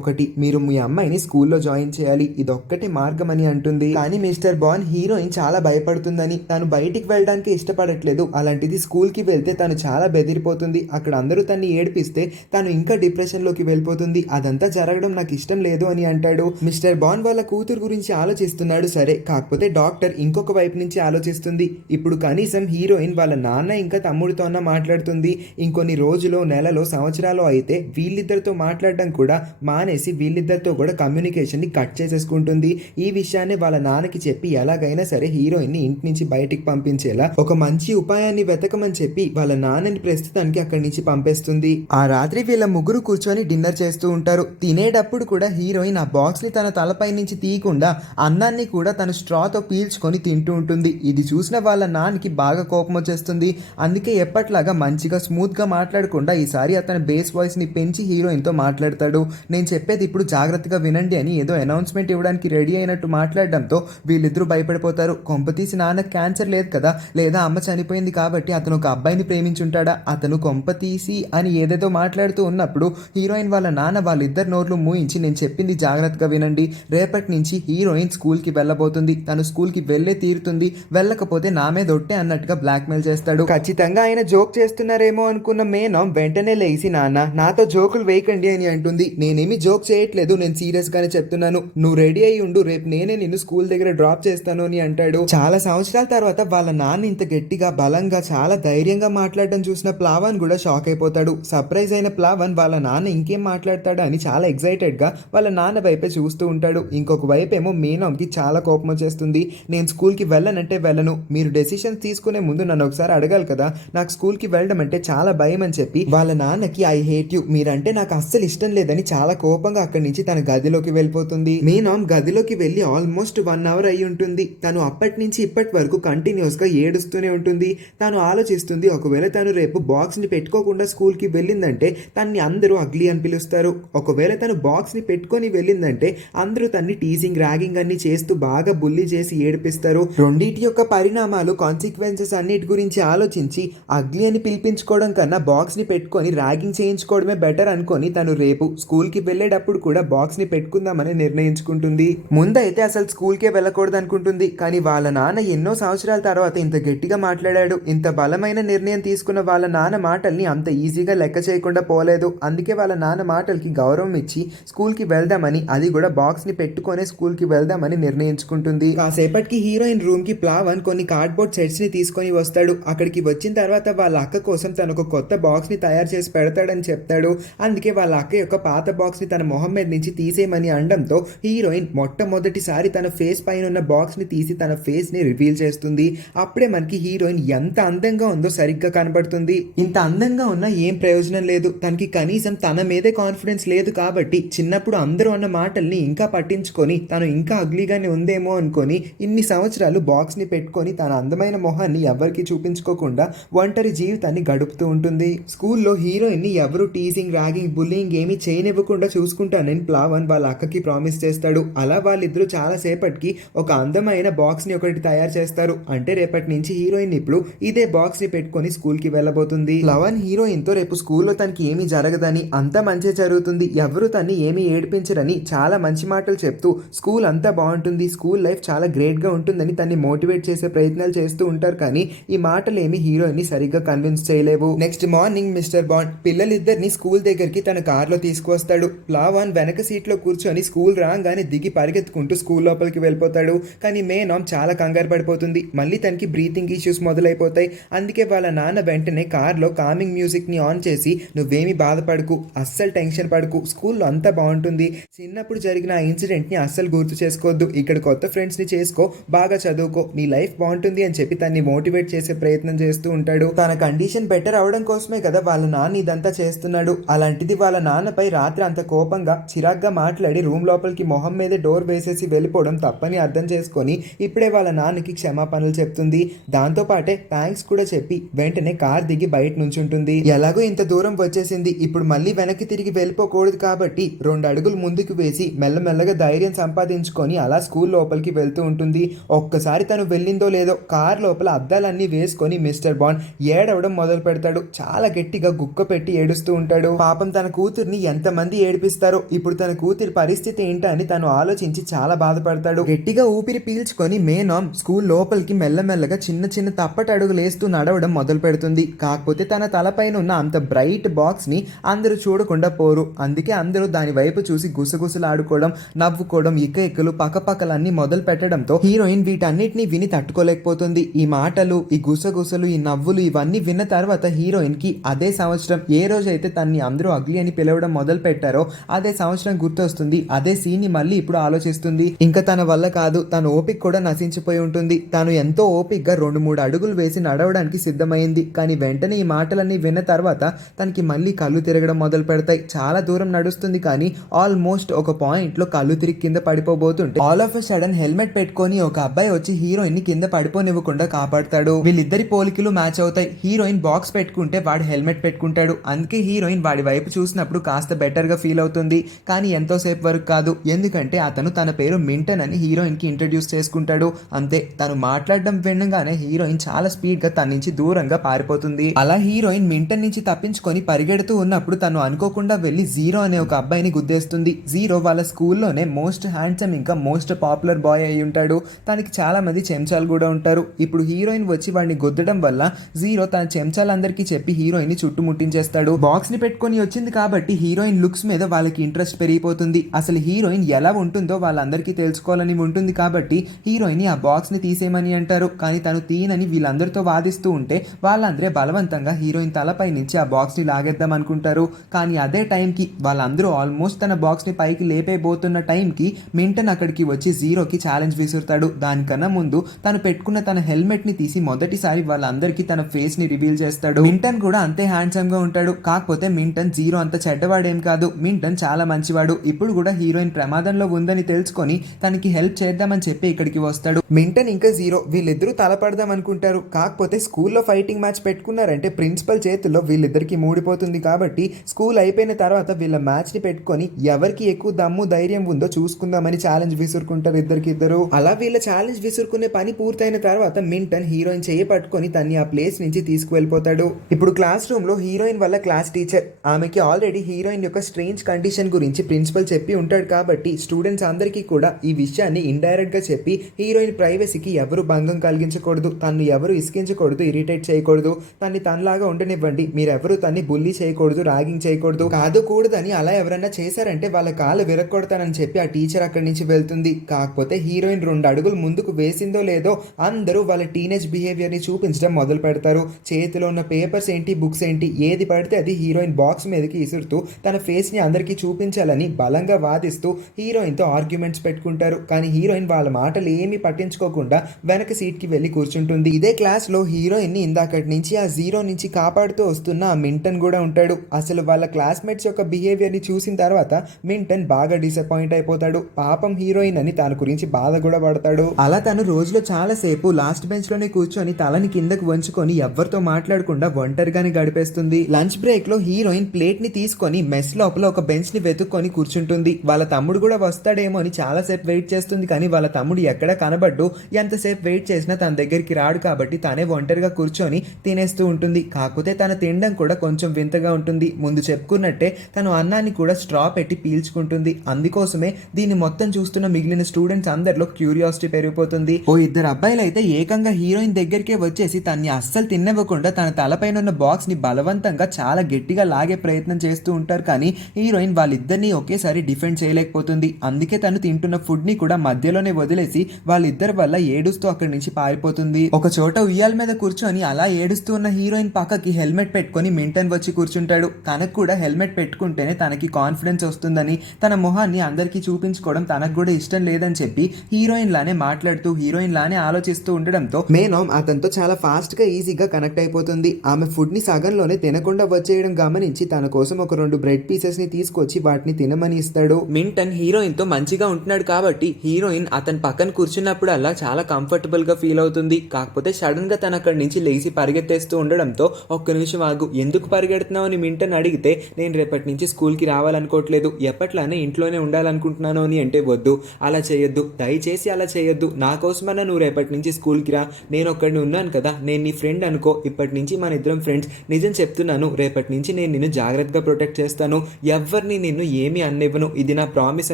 ఒకటి, మీరు మీ అమ్మాయిని స్కూల్లో జాయిన్ చేయాలి, ఇదొక్కటే మార్గం అని అంటుంది. కానీ మిస్టర్ బాన్ హీరోయిన్ చాలా భయపడుతుందని, తాను బయటికి వెళ్ళడానికి ఇష్టపడట్లేదు, అలాంటిది స్కూల్ కి వెళ్తే తను చాలా బెదిరిపోతుంది, అక్కడ అందరూ తన్ని ఏడిపిస్తే తను ఇంకా డిప్రెషన్ లోకి వెళ్ళిపోతుంది, అదంతా జరగడం నాకు ఇష్టం లేదు అని అంటాడు. మిస్టర్ బాన్ వాళ్ళ కూతురు గురించి ఆలోచిస్తున్నాడు సరే, కాకపోతే డాక్టర్ ఇంకొక వైపు నుంచి ఆలోచిస్తుంది. ఇప్పుడు కనీసం హీరోయిన్ వాళ్ళ నాన్న ఇంకా తమ్ముడితో అన్న మాట్లాడుతుంది. ఇంకొన్ని రోజులో, నెలలో, సంవత్సరాలు అయితే వీళ్ళిద్దరితో మాట్లాడడం కూడా మానేసి వీళ్ళిద్దరితో కూడా కమ్యూనికేషన్ ని కట్ చేసేసుకుంటుంది. ఈ విషయాన్ని వాళ్ళ నాన్నకి చెప్పి ఎలాగైనా సరే హీరోయిన్ ని ఇంటి నుంచి బయటికి పంపించేలా ఒక మంచి ఉపాయాన్ని వెతకమని చెప్పి వాళ్ళ నాన్నని ప్రస్తుతానికి అక్కడి నుంచి పంపేస్తుంది. ఆ రాత్రి వీళ్ళ ముగ్గురు కూర్చొని డిన్నర్ చేస్తూ ఉంటారు. తినేటప్పుడు కూడా హీరోయిన్ ఆ బాక్స్ ని తన తలపై నుంచి తీయకుండా అన్నాన్ని కూడా తను స్ట్రాతో పీల్చుకొని తింటూ ఉంటుంది. ఇది చూసిన వాళ్ళ నాన్నకి బాగా కోపం వచ్చేస్తుంది. అందుకే ఎప్పట్లాగా మంచిగా స్మూత్ గా మాట్లాడకుండా ఈసారి అతని బేస్ వాయిస్ ని పెంచి హీరోయిన్ తో మాట్లాడతాడు. నేను చెప్పేది ఇప్పుడు జాగ్రత్తగా వినండి అని ఏదో అనౌన్స్మెంట్ ఇవ్వడానికి రెడీ అయినట్టు మాట్లాడడంతో వీళ్ళిద్దరూ భయపడిపోతారు. కొంపతీసి నాన్న క్యాన్సర్ లేదు కదా, లేదా అమ్మ చనిపోయింది కాబట్టి అతను ఒక అబ్బాయిని ప్రేమించుంటాడా, అతను కొంప తీసి అని ఏదేదో మాట్లాడుతూ ఉన్నప్పుడు హీరోయిన్ వాళ్ళ నాన్న వాళ్ళిద్దరు నోర్లు మూయించి, నేను చెప్పింది జాగ్రత్తగా వినండి, రేపటి నుంచి హీరోయిన్ స్కూల్కి వెళ్ళబోతుంది, తను స్కూల్కి వెళ్ళే తీరుతుంది, వెళ్ళకపోతే నా మీద ఒట్టే అన్నట్టుగా బ్లాక్మెయిల్ చేస్తాడు. ఖచ్చితంగా ఆయన జోక్ చేస్తున్నారేమో అనుకున్న మేనం వెంటనే లేచి, నాన్న నాతో జోకులు వేయకండి అని అంటుంది. నేనేమి జోక్ చేయట్లేదు, నేను సీరియస్ గానే చెప్తున్నాను, నువ్వు రెడీ అయి ఉండు, రేపు నేనే నిన్ను స్కూల్ దగ్గర డ్రాప్ చేస్తాను అని అంటాడు. చాలా సంవత్సరాల తర్వాత వాళ్ళ నాన్న ఇంత గట్టిగా బలంగా చాలా ధైర్యంగా మాట్లాడడం చూసిన ప్లావన్ కూడా షాక్ అయిపోతాడు. సర్ప్రైజ్ అయిన ప్లావన్ వాళ్ళ నాన్న ఇంకేం మాట్లాడతాడా అని చాలా ఎక్సైటెడ్ గా వాళ్ళ నాన్న వైపే చూస్తూ ఉంటాడు. ఇంకొక వైపు ఏమో మీనాకి చాలా కోపం వచ్చేస్తుంది. నేను స్కూల్కి వెళ్ళనంటే వెళ్ళను, మీరు డెసిషన్ తీసుకునే ముందు నన్ను ఒకసారి అడగాలి కదా, నాకు స్కూల్కి వెళ్ళడం అంటే చాలా భయం అని చెప్పి వాళ్ళ నాన్నకి ఐ హేట్ యు, మీరంటే నాకు అస్సలు ఇష్టం లేదని చాలా కోపంగా అక్కడి నుంచి తన గదిలోకి వెళ్ళిపోతుంది. మీనామ్ గదిలోకి వెళ్ళి ఆల్మోస్ట్ 1 అవర్ అయి ఉంటుంది. తను అప్పటి నుంచి ఇప్పటి వరకు కంటిన్యూస్ గా ఏడుస్తూనే ఉంటుంది. తాను ఆలోచిస్తుంది, ఒకవేళ తను రేపు బాక్స్ ని పెట్టుకోకుండా స్కూల్ కి వెళ్ళిందంటే తన్ని అందరూ అగ్లీ అని పిలుస్తారు, ఒకవేళ తను బాక్స్ ని పెట్టుకొని వెళ్ళిందంటే అందరూ తన్ని టీజింగ్ ర్యాగింగ్ అన్ని చేస్తూ బాగా బుల్లి చేసి ఏడిపిస్తారు. రెండింటి యొక్క పరిణామాలు కాన్సిక్వెన్సెస్ అన్నిటి గురించి ఆలోచించి అగ్లీ అని పిలిపించుకోవడం కన్నా బాక్స్ ని పెట్టుకొని ర్యాగింగ్ చేయించుకోవడమే బెటర్ అనుకొని తను రేపు స్కూల్ కి వెళ్ళేటప్పుడు కూడా బాక్స్ ని పెట్టుకుందామని నిర్ణయించుకుంటుంది. ముందైతే అసలు స్కూల్ కే వెళ్ళకూడదు అనుకుంటుంది, కానీ వాళ్ళ నాన్న ఎన్నో సంవత్సరాల తర్వాత ఇంత గట్టిగా మాట్లాడాడు. ఇంత బలమైన నిర్ణయం తీసుకున్న వాళ్ళ నాన్న మాటల్ని అంత ఈజీగా లెక్క చేయకుండా పోలేదు. అందుకే వాళ్ళ నాన్న మాటలకి గౌరవం ఇచ్చి స్కూల్ కి వెళ్దామని, అది కూడా బాక్స్ ని పెట్టుకునే స్కూల్ కి వెళ్దామని నిర్ణయించుకుంటుంది. కాసేపటికి హీరోయిన్ రూమ్ కి ప్లావన్ కొన్ని కార్డ్బోర్డ్ సెట్స్ ని తీసుకొని వస్తాడు. అక్కడికి వచ్చిన తర్వాత వాళ్ళ అక్క కోసం తను ఒక కొత్త బాక్స్ ని తయారు చేసి పెడతాడని చెప్తాడు. అందుకే వాళ్ళ అక్క యొక్క పాత బాక్స్ ని తన మొహం మీద నుంచి తీసేయమని అనడంతో హీరోయిన్ మొట్టమొదటిసారి తన ఫేస్ పైన ఉన్న బాక్స్ ని తీసి తన ఫేస్ ని రివీల్ చేస్తుంది. అప్పుడే మనకి హీరోయిన్ ఎంత అందంగా ఉందో సరిగ్గా కనబడుతుంది. ఇంత అందంగా ఉన్నా ఏం ప్రయోజనం లేదు, తనకి కనీసం తన మీదే కాన్ఫిడెన్స్ లేదు కాబట్టి చిన్నప్పుడు అందరూ అన్న మాటల్ని ఇంకా పట్టించుకొని తను ఇంకా అగ్లీగానే ఉందేమో అనుకొని ఇన్ని సంవత్సరాలు బాక్స్ ని పెట్టుకొని తన అందమైన మొహాన్ని ఎవరికి చూపించుకోకుండా ఒంటరి జీవితాన్ని గడుపుతూ ఉంటుంది. స్కూల్లో హీరోయిన్ ని ఎవరు టీజింగ్ ర్యాగింగ్ బుల్లింగ్ ఏమీ చేయనివ్వకుండా చూసుకుంటానని ప్లావన్ వాళ్ళ అక్కకి ప్రామిస్ చేస్తాడు. అలా వాళ్ళిద్దరూ చాలా సేపటికి ఒక అందమైన బాక్స్ ని ఒకటి తయారు చేస్తారు. అంటే రేపటి నుంచి హీరోయిన్ ఇప్పుడు ఇదే బాక్స్ ని పెట్టుకొని స్కూల్ కి వెళ్ళబోతుంది. ప్లావన్ హీరోయిన్ తో రేపు స్కూల్లో తనకి ఏమీ జరగదని, అంతా మంచి జరుగుతుంది, ఎవరు తన్ని ఏమీ ఏడిపించరని చాలా మంచి మాటలు చెప్తూ స్కూల్ అంతా బాగుంటుంది, స్కూల్ లైఫ్ చాలా గ్రేట్ గా ఉంటుందని తన్ని మోటివేట్ చేసే ప్రయత్నాలు చేస్తూ ఉంటారు. కానీ ఈ మాటలు ఏమి హీరోయిన్ ని సరిగ్గా కన్విన్స్ చేయలేవు. నెక్స్ట్ మార్నింగ్ మిస్టర్ బాండ్ పిల్లలిద్దరిని స్కూల్ దగ్గరికి తన కార్లో తీసుకువస్తాడు. ప్లావన్ వెనక సీట్ లో కూర్చొని స్కూల్ రాగానే దిగి పరిగెత్తుకుంటూ స్కూల్ లోపలికి వెళ్ళిపోతాడు. కానీ మేనామ్ చాలా కంగారు పడిపోతుంది. మళ్ళీ తనకి బ్రీతింగ్ ఇష్యూస్ మొదలైపోతాయి. అందుకే వాళ్ళ నాన్న వెంటనే కార్లో కామింగ్ మ్యూజిక్ ని ఆన్ చేసి, నువ్వేమీ బాధపడకు, అస్సలు టెన్షన్ పడకు, స్కూల్లో అంతా బాగుంటుంది, చిన్నప్పుడు జరిగిన ఆ ఇన్సిడెంట్ ని అస్సలు గుర్తు చేసుకోవద్దు, ఇక్కడ కొత్త ఫ్రెండ్స్ ని చేసుకో, బాగా చదువుకో, నీ లైఫ్ బాగుంటుంది అని చెప్పి తన్ని మోటివేట్ చేసే ప్రయత్నం చేస్తూ ఉంటాడు. తన కండిషన్ బెటర్ అవడం కోసమే కదా వాళ్ళ నాన్న ఇదంతా చేస్తున్నాడు. అలాంటిది వాళ్ళ నాన్నపై రాత్రి అంత కోపంగా చిరాగ్గా మాట్లాడి రూమ్ లోపలికి మొహం మీదే డోర్ వేసేసి వెళ్ళిపోవడం తప్పని అర్థం చేసుకొని ఇప్పుడే వాళ్ళ నాన్నకి క్షమాపణలు చెప్తుంది. దాంతో పాటే థ్యాంక్స్ కూడా చెప్పి వెంటనే కార్ దిగి బయట నుంచుంటుంది. ఎలాగో ఇంత దూరం వచ్చేసింది, ఇప్పుడు మళ్ళీ వెనక్కి తిరిగి వెళ్ళిపోకూడదు కాబట్టి 2 అడుగులు ముందుకు వేసి మెల్లమెల్లగా ధైర్యం సంపాదించుకొని అలా స్కూల్ లోపలికి వెళ్తూ ఉంటుంది. ఒక్కసారి తను వెళ్ళిందో లేదో కార్ లోపల అద్దాలన్నీ వేసుకొని మిస్టర్ బాండ్ ఏడవడం మొదలు పెడతాడు. చాలా గట్టిగా గుక్క పెట్టి ఏడుస్తూ ఉంటాడు. పాపం తన కూతుర్ని ఎంతమంది ఏడిపిస్తారో, ఇప్పుడు తన కూతురి పరిస్థితి ఏంటా అని తను ఆలోచించి చాలా బాధపడతాడు. గట్టిగా ఊపిరి పీల్చుకొని మేనామ్ స్కూల్ లోపలికి మెల్లమెల్లగా చిన్న చిన్న తప్పటడుగులు వేస్తూ నడవడం మొదలు పెడుతుంది. కాకపోతే తన తలపైన ఉన్న అంత బ్రైట్ బాక్స్ ని అందరూ చూడకుండా పోరు. అందుకే అందరూ దాని వైపు చూసి గుసగుసలాడుకోవడం, నవ్వుకోవడం, ఇక్కలు పక్కపక్కలన్నీ మొదలు పెట్టడంతో హీరోయిన్ వీటన్నిటిని విని తట్టుకోలేకపోతుంది. ఈ మాటలు, ఈ గుసగుసలు, ఈ నవ్వులు ఇవన్నీ విన్న తర్వాత హీరోయిన్ కి అదే సంవత్సరం ఏ రోజైతే తన్ని అందరూ అగ్లీ అని పిలవడం మొదలు పెట్టారో అదే సంవత్సరం గుర్తొస్తుంది. అదే సీన్ ని మళ్ళీ ఇప్పుడు ఆలోచిస్తుంది. ఇంకా తన వల్ల కాదు, తన ఓపిక కూడా నశించిపోయి ఉంటుంది. తాను ఎంతో ఓపికగా 2-3 అడుగులు వేసి నడవడానికి సిద్ధమైంది. కానీ వెంటనే ఈ మాటలన్నీ విన్న తర్వాత తనకి మళ్ళీ కళ్ళు తిరగడం మొదలు పెడతాయి. చాలా దూరం నడుస్తుంది కానీ ఆల్మోస్ట్ ఒక పాయింట్ లో కళ్ళు తిరిగి కింద పడిపోబోతుంటే all of a sudden helmet పెట్టుకొని ఒక అబ్బాయి వచ్చి హీరోయిన్ ని కింద పడిపోనివ్వకుండా కాపాడతాడు. వీళ్ళిద్దరి పోలికలు మ్యాచ్ అవుతాయి. హీరోయిన్ బాక్స్ పెట్టుకుంటే వాడు హెల్మెట్ పెట్టుకుంటాడు. అందుకే హీరోయిన్ వాడి వైపు చూసినప్పుడు కాస్త బెటర్ గా ఫీల్ అవుతుంది. కానీ ఎంతోసేపు వరకు కాదు, ఎందుకంటే అతను తన పేరు మింటన్ అని హీరోయిన్ కి ఇంట్రడ్యూస్ చేసుకుంటాడు. అంతే, తను మాట్లాడడం వినగానే హీరోయిన్ చాలా స్పీడ్ గా తన నుంచి దూరంగా పారిపోతుంది. అలా హీరోయిన్ మింటన్ నుంచి తప్పించుకొని పరిగెడుతూ ఉన్నప్పుడు తను అనుకోకుండా వెళ్లి జీరో అనే ఒక అబ్బాయిని గుద్దేస్తుంది. జీరో వాళ్ళ స్కూల్లోనే మోస్ట్ హ్యాండ్సమ్ ఇంకా మోస్ట్ పాపులర్ బాయ్ అయి ఉంటాడు. తనకి చాలా మంది చెంచాలు కూడా ఉంటారు. ఇప్పుడు హీరోయిన్ వచ్చి వాడిని గుద్దడం వల్ల జీరో తన చెంచాలందరికీ చెప్పి హీరోయిన్ ని చుట్టుముట్టించేస్తాడు. బాక్స్ ని పెట్టుకొని వచ్చింది కాబట్టి హీరోయిన్ లుక్స్ మీద వాళ్ళకి ఇంట్రెస్ట్ పెరిగిపోతుంది. అసలు హీరోయిన్ ఎలా ఉంటుందో వాళ్ళందరికీ తెలుసుకోవాలని ఉంటుంది కాబట్టి హీరోయిన్ ఆ బాక్స్ ని తీసేయమని అంటారు. కానీ తను తీయనని వీళ్ళందరితో వాదిస్తూ ఉంటే వాళ్ళందరే బలవంతంగా హీరోయిన్ తలపై నుంచి ఆ బాక్స్ ని లాగేద్దాం అనుకుంటారు. కానీ అదే టైంకి వాళ్ళందరూ ఆల్మోస్ట్ తన బాక్స్ ని పైకి లేపేయబోతున్న టైంకి మింటన్ అక్కడికి వచ్చి జీరోకి ఛాలెంజ్ విసురుతాడు. దానికన్నా ముందు తను పెట్టుకున్న తన హెల్మెట్ ని తీసి మొదటిసారి వాళ్ళందరికీ తన ఫేస్ ని రివీల్ చేస్తాడు. మింటన్ కూడా అంతే హ్యాండ్సమ్ గా ఉంటాడు. కాకపోతే మింటన్ జీరో అంత చెడ్డవాడేం కాదు. మింటన్ చాలా మంచివాడు. ఇప్పుడు కూడా హీరోయిన్ ప్రమాదంలో ఉందని తెలుసుకొని తనకి హెల్ప్ చేద్దామని చెప్పి ఇక్కడికి వస్తాడు. మింటన్ ఇంకా జీరో వీళ్ళిద్దరూ తలపడదాం అనుకుంటారు. కాకపోతే స్కూల్లో ఫైటింగ్ మ్యాచ్ పెట్టుకున్నారంటే ప్రిన్సిపల్ చేతుల్లో వీళ్ళిద్దరికి మూడిపోతుంది కాబట్టి స్కూల్ అయిపోయిన తర్వాత వీళ్ళ మ్యాచ్ ని పెట్టుకొని ఎవరికి ఎక్కువ దమ్ము ధైర్యం ఉందో చూసుకుందామని ఛాలెంజ్ విసురుకుంటారు ఇద్దరు. అలా వీళ్ళ ఛాలెంజ్ విసురుకునే పని పూర్తయిన తర్వాత మింటన్ హీరోయిన్ చేయి పట్టుకొని తన్ని ఆ ప్లేస్ నుంచి తీసుకువెళ్ళిపోతాడు. ఇప్పుడు క్లాస్ రూమ్ లో హీరోయిన్ వల్ల క్లాస్ టీచర్ ఆమెకి ఆల్రెడీ హీరోయిన్ యొక్క స్ట్రేంజ్ కండిషన్ గురించి ప్రిన్సిపల్ చెప్పి ఉంటాడు కాబట్టి స్టూడెంట్స్ అందరికీ కూడా ఈ విషయాన్ని ఇండైరెక్ట్ గా చెప్పి హీరోయిన్ ప్రైవసీకి ఎవరు భంగం కలిగించకూడదు, తను ఎవరు ఇసికించకూడదు, ఇరిటేట్ చేయకూడదు, తన్ని తనలాగా ఉండనివ్వండి, మీరెవరు తన్ని బుల్లీ చేయకూడదు, ర్యాగింగ్ చేయకూడదు, కూడదని అలా ఎవరైనా చేశారంటే వాళ్ళ కాళ్ళు విరగొడతానని చెప్పి ఆ టీచర్ అక్కడి నుంచి వెళ్తుంది. కాకపోతే హీరోయిన్ 2 అడుగులు ముందుకు వేసిందో లేదో అందరూ వాళ్ళ టీనేజ్ బిహేవియర్ ని చూపించడం మొదలు పెడతారు. చేతిలో ఉన్న పేపర్స్ ఏంటి, బుక్స్ ఏంటి, ఏది పడితే అది హీరోయిన్ బాక్స్ మీదకి ఇసురుతూ తన ఫేస్ ని అందరికీ చూపించాలని బలంగా వాదిస్తూ హీరోయిన్ తో ఆర్గ్యుమెంట్స్ పెట్టుకుంటారు. కానీ హీరోయిన్ వాళ్ళ మాటలు ఏమీ పట్టించుకోకుండా వెనక సీట్ కి వెళ్లి కూర్చుంటుంది. ఇదే క్లాస్ లో హీరోయిన్ ని ఇందాకటి నుంచి ఆ జీరో నుంచి కాపాడుతూ వస్తున్న ఆ మింటన్ కూడా ఉంటాడు. అసలు వాళ్ళ క్లాస్మేట్స్ యొక్క బిహేవియర్ ని చూసిన తర్వాత మింటన్ బాగా డిసప్పాయింట్ అయిపోతాడు. పాపం హీరోయిన్ అని తన గురించి బాధ కూడా పడతాడు. అలా తను రోజులో చాలా సేపు లాస్ట్ బెంచ్ లోనే కూర్చొని తలని కిందకు వంచుకొని ఎవరితో మాట్లాడకుండా ఒంటరిగానే గడిపేస్తుంది. లంచ్ బ్రేక్ లో హీరోయిన్ ప్లేట్ ని తీసుకొని మెస్ లోపల ఒక బెంచ్ ని వెతుక్కొని కూర్చుంటుంది. వాళ్ళ తమ్ముడు కూడా వస్తాడేమో అని చాలా సేపు వెయిట్ చేస్తుంది. కానీ వాళ్ళ తమ్ముడు ఎక్కడా కనబడ్డు. ఎంతసేపు వెయిట్ చేసినా తన దగ్గరికి రాడు కాబట్టి తనే ఒంటరిగా కూర్చొని తినేస్తూ ఉంటుంది. కాకపోతే తన తినడం కూడా కొంచెం వింతగా ఉంటుంది. ముందు చెప్పుకున్నట్టే తను అన్నాన్ని కూడా స్ట్రా పెట్టి పీల్చుకుంటుంది. అందుకోసమే దీన్ని మొత్తం చూస్తున్న మిగిలిన స్టూడెంట్స్ అందరిలో క్యూరియాసిటీ పెరిగిపోతుంది. ఓ 2 అబ్బాయిలు అయితే ఏకంగా హీరోయిన్ దగ్గరికే వచ్చేసి తన్ని అస్సలు తినవ్వకుండా తన తలపైన ఉన్న బాక్స్ ని బలవంతంగా చాలా గట్టిగా లాగే ప్రయత్నం చేస్తూ ఉంటారు. కానీ హీరోయిన్ వాళ్ళిద్దరిని ఒకేసారి డిఫెండ్ చేయలేకపోతుంది. అందుకే తను తింటున్న ఫుడ్ ని కూడా మధ్యలోనే వదిలేసి వాళ్ళిద్దరి వల్ల ఏడుస్తూ అక్కడి నుంచి పారిపోతుంది. ఒక చోట ఉయ్యాల మీద కూర్చొని అలా ఏడుస్తూ ఉన్న హీరోయిన్ పక్కకి హెల్మెట్ పెట్టుకొని మింటన్ వచ్చి కూర్చుంటాడు. తనకు కూడా హెల్మెట్ పెట్టుకుంటేనే తనకి కాన్ఫిడెన్స్ వస్తుందని, తన మొహాన్ని అందరికీ చూపించుకోవడం తనకు కూడా ఇష్టం లేదని చెప్పి హీరోయిన్ లానే మాట్లాడుతూ హీరోయిన్ లానే ఆలోచిస్తూ ఉండడంతో మేనోమ్ అతనితో చాలా ఫాస్ట్ గా ఈజీగా కనెక్ట్ అయిపోతుంది. ఆమె ఫుడ్ ని సగంలోనే తినకుండా వచ్చేయడం గమనించి తన కోసం ఒక 2 బ్రెడ్ పీసెస్ ని తీసుకొచ్చి వాటిని తినమని ఇస్తాడు. మింటన్ హీరోయిన్ తో మంచిగా ఉంటున్నాడు కాబట్టి హీరోయిన్ అతని పక్కన కూర్చున్నప్పుడు అలా చాలా కంఫర్టబుల్ గా ఫీల్ అవుతుంది. కాకపోతే సడన్ గా తన అక్కడి నుంచి లేచి పరిగెత్తేస్తూ ఉండడంతో ఒక్క నిమిషం ఆగు, ఎందుకు పరిగెడుతున్నావు అని మింటన్ అడిగితే నేను రేపటి నుంచి స్కూల్ కి రావాలనుకోవట్లేదు, ఎప్పట్లానే ఇంట్లోనే ఉండాలనుకుంటున్నాను అని అంటే వద్దు, అలా చేయొద్దు, దయచేసి అలా చేయొద్దు, నా కోసమన్నా నువ్వు రేపటి నుంచి స్కూల్ కి రా, నేను ఒక్కడిని ఉన్నాను కదా, నేను నీ ఫ్రెండ్ అనుకో, ఇప్పటి నుంచి మన ఇద్దరం ఫ్రెండ్స్, నిజం చెప్తున్నాను, రేపటి నుంచి నేను నిన్ను జాగ్రత్తగా ప్రొటెక్ట్ చేస్తాను, ఎవరిని నిన్ను ఏమీ అన్నివ్వను, ఇది నా ప్రామిస్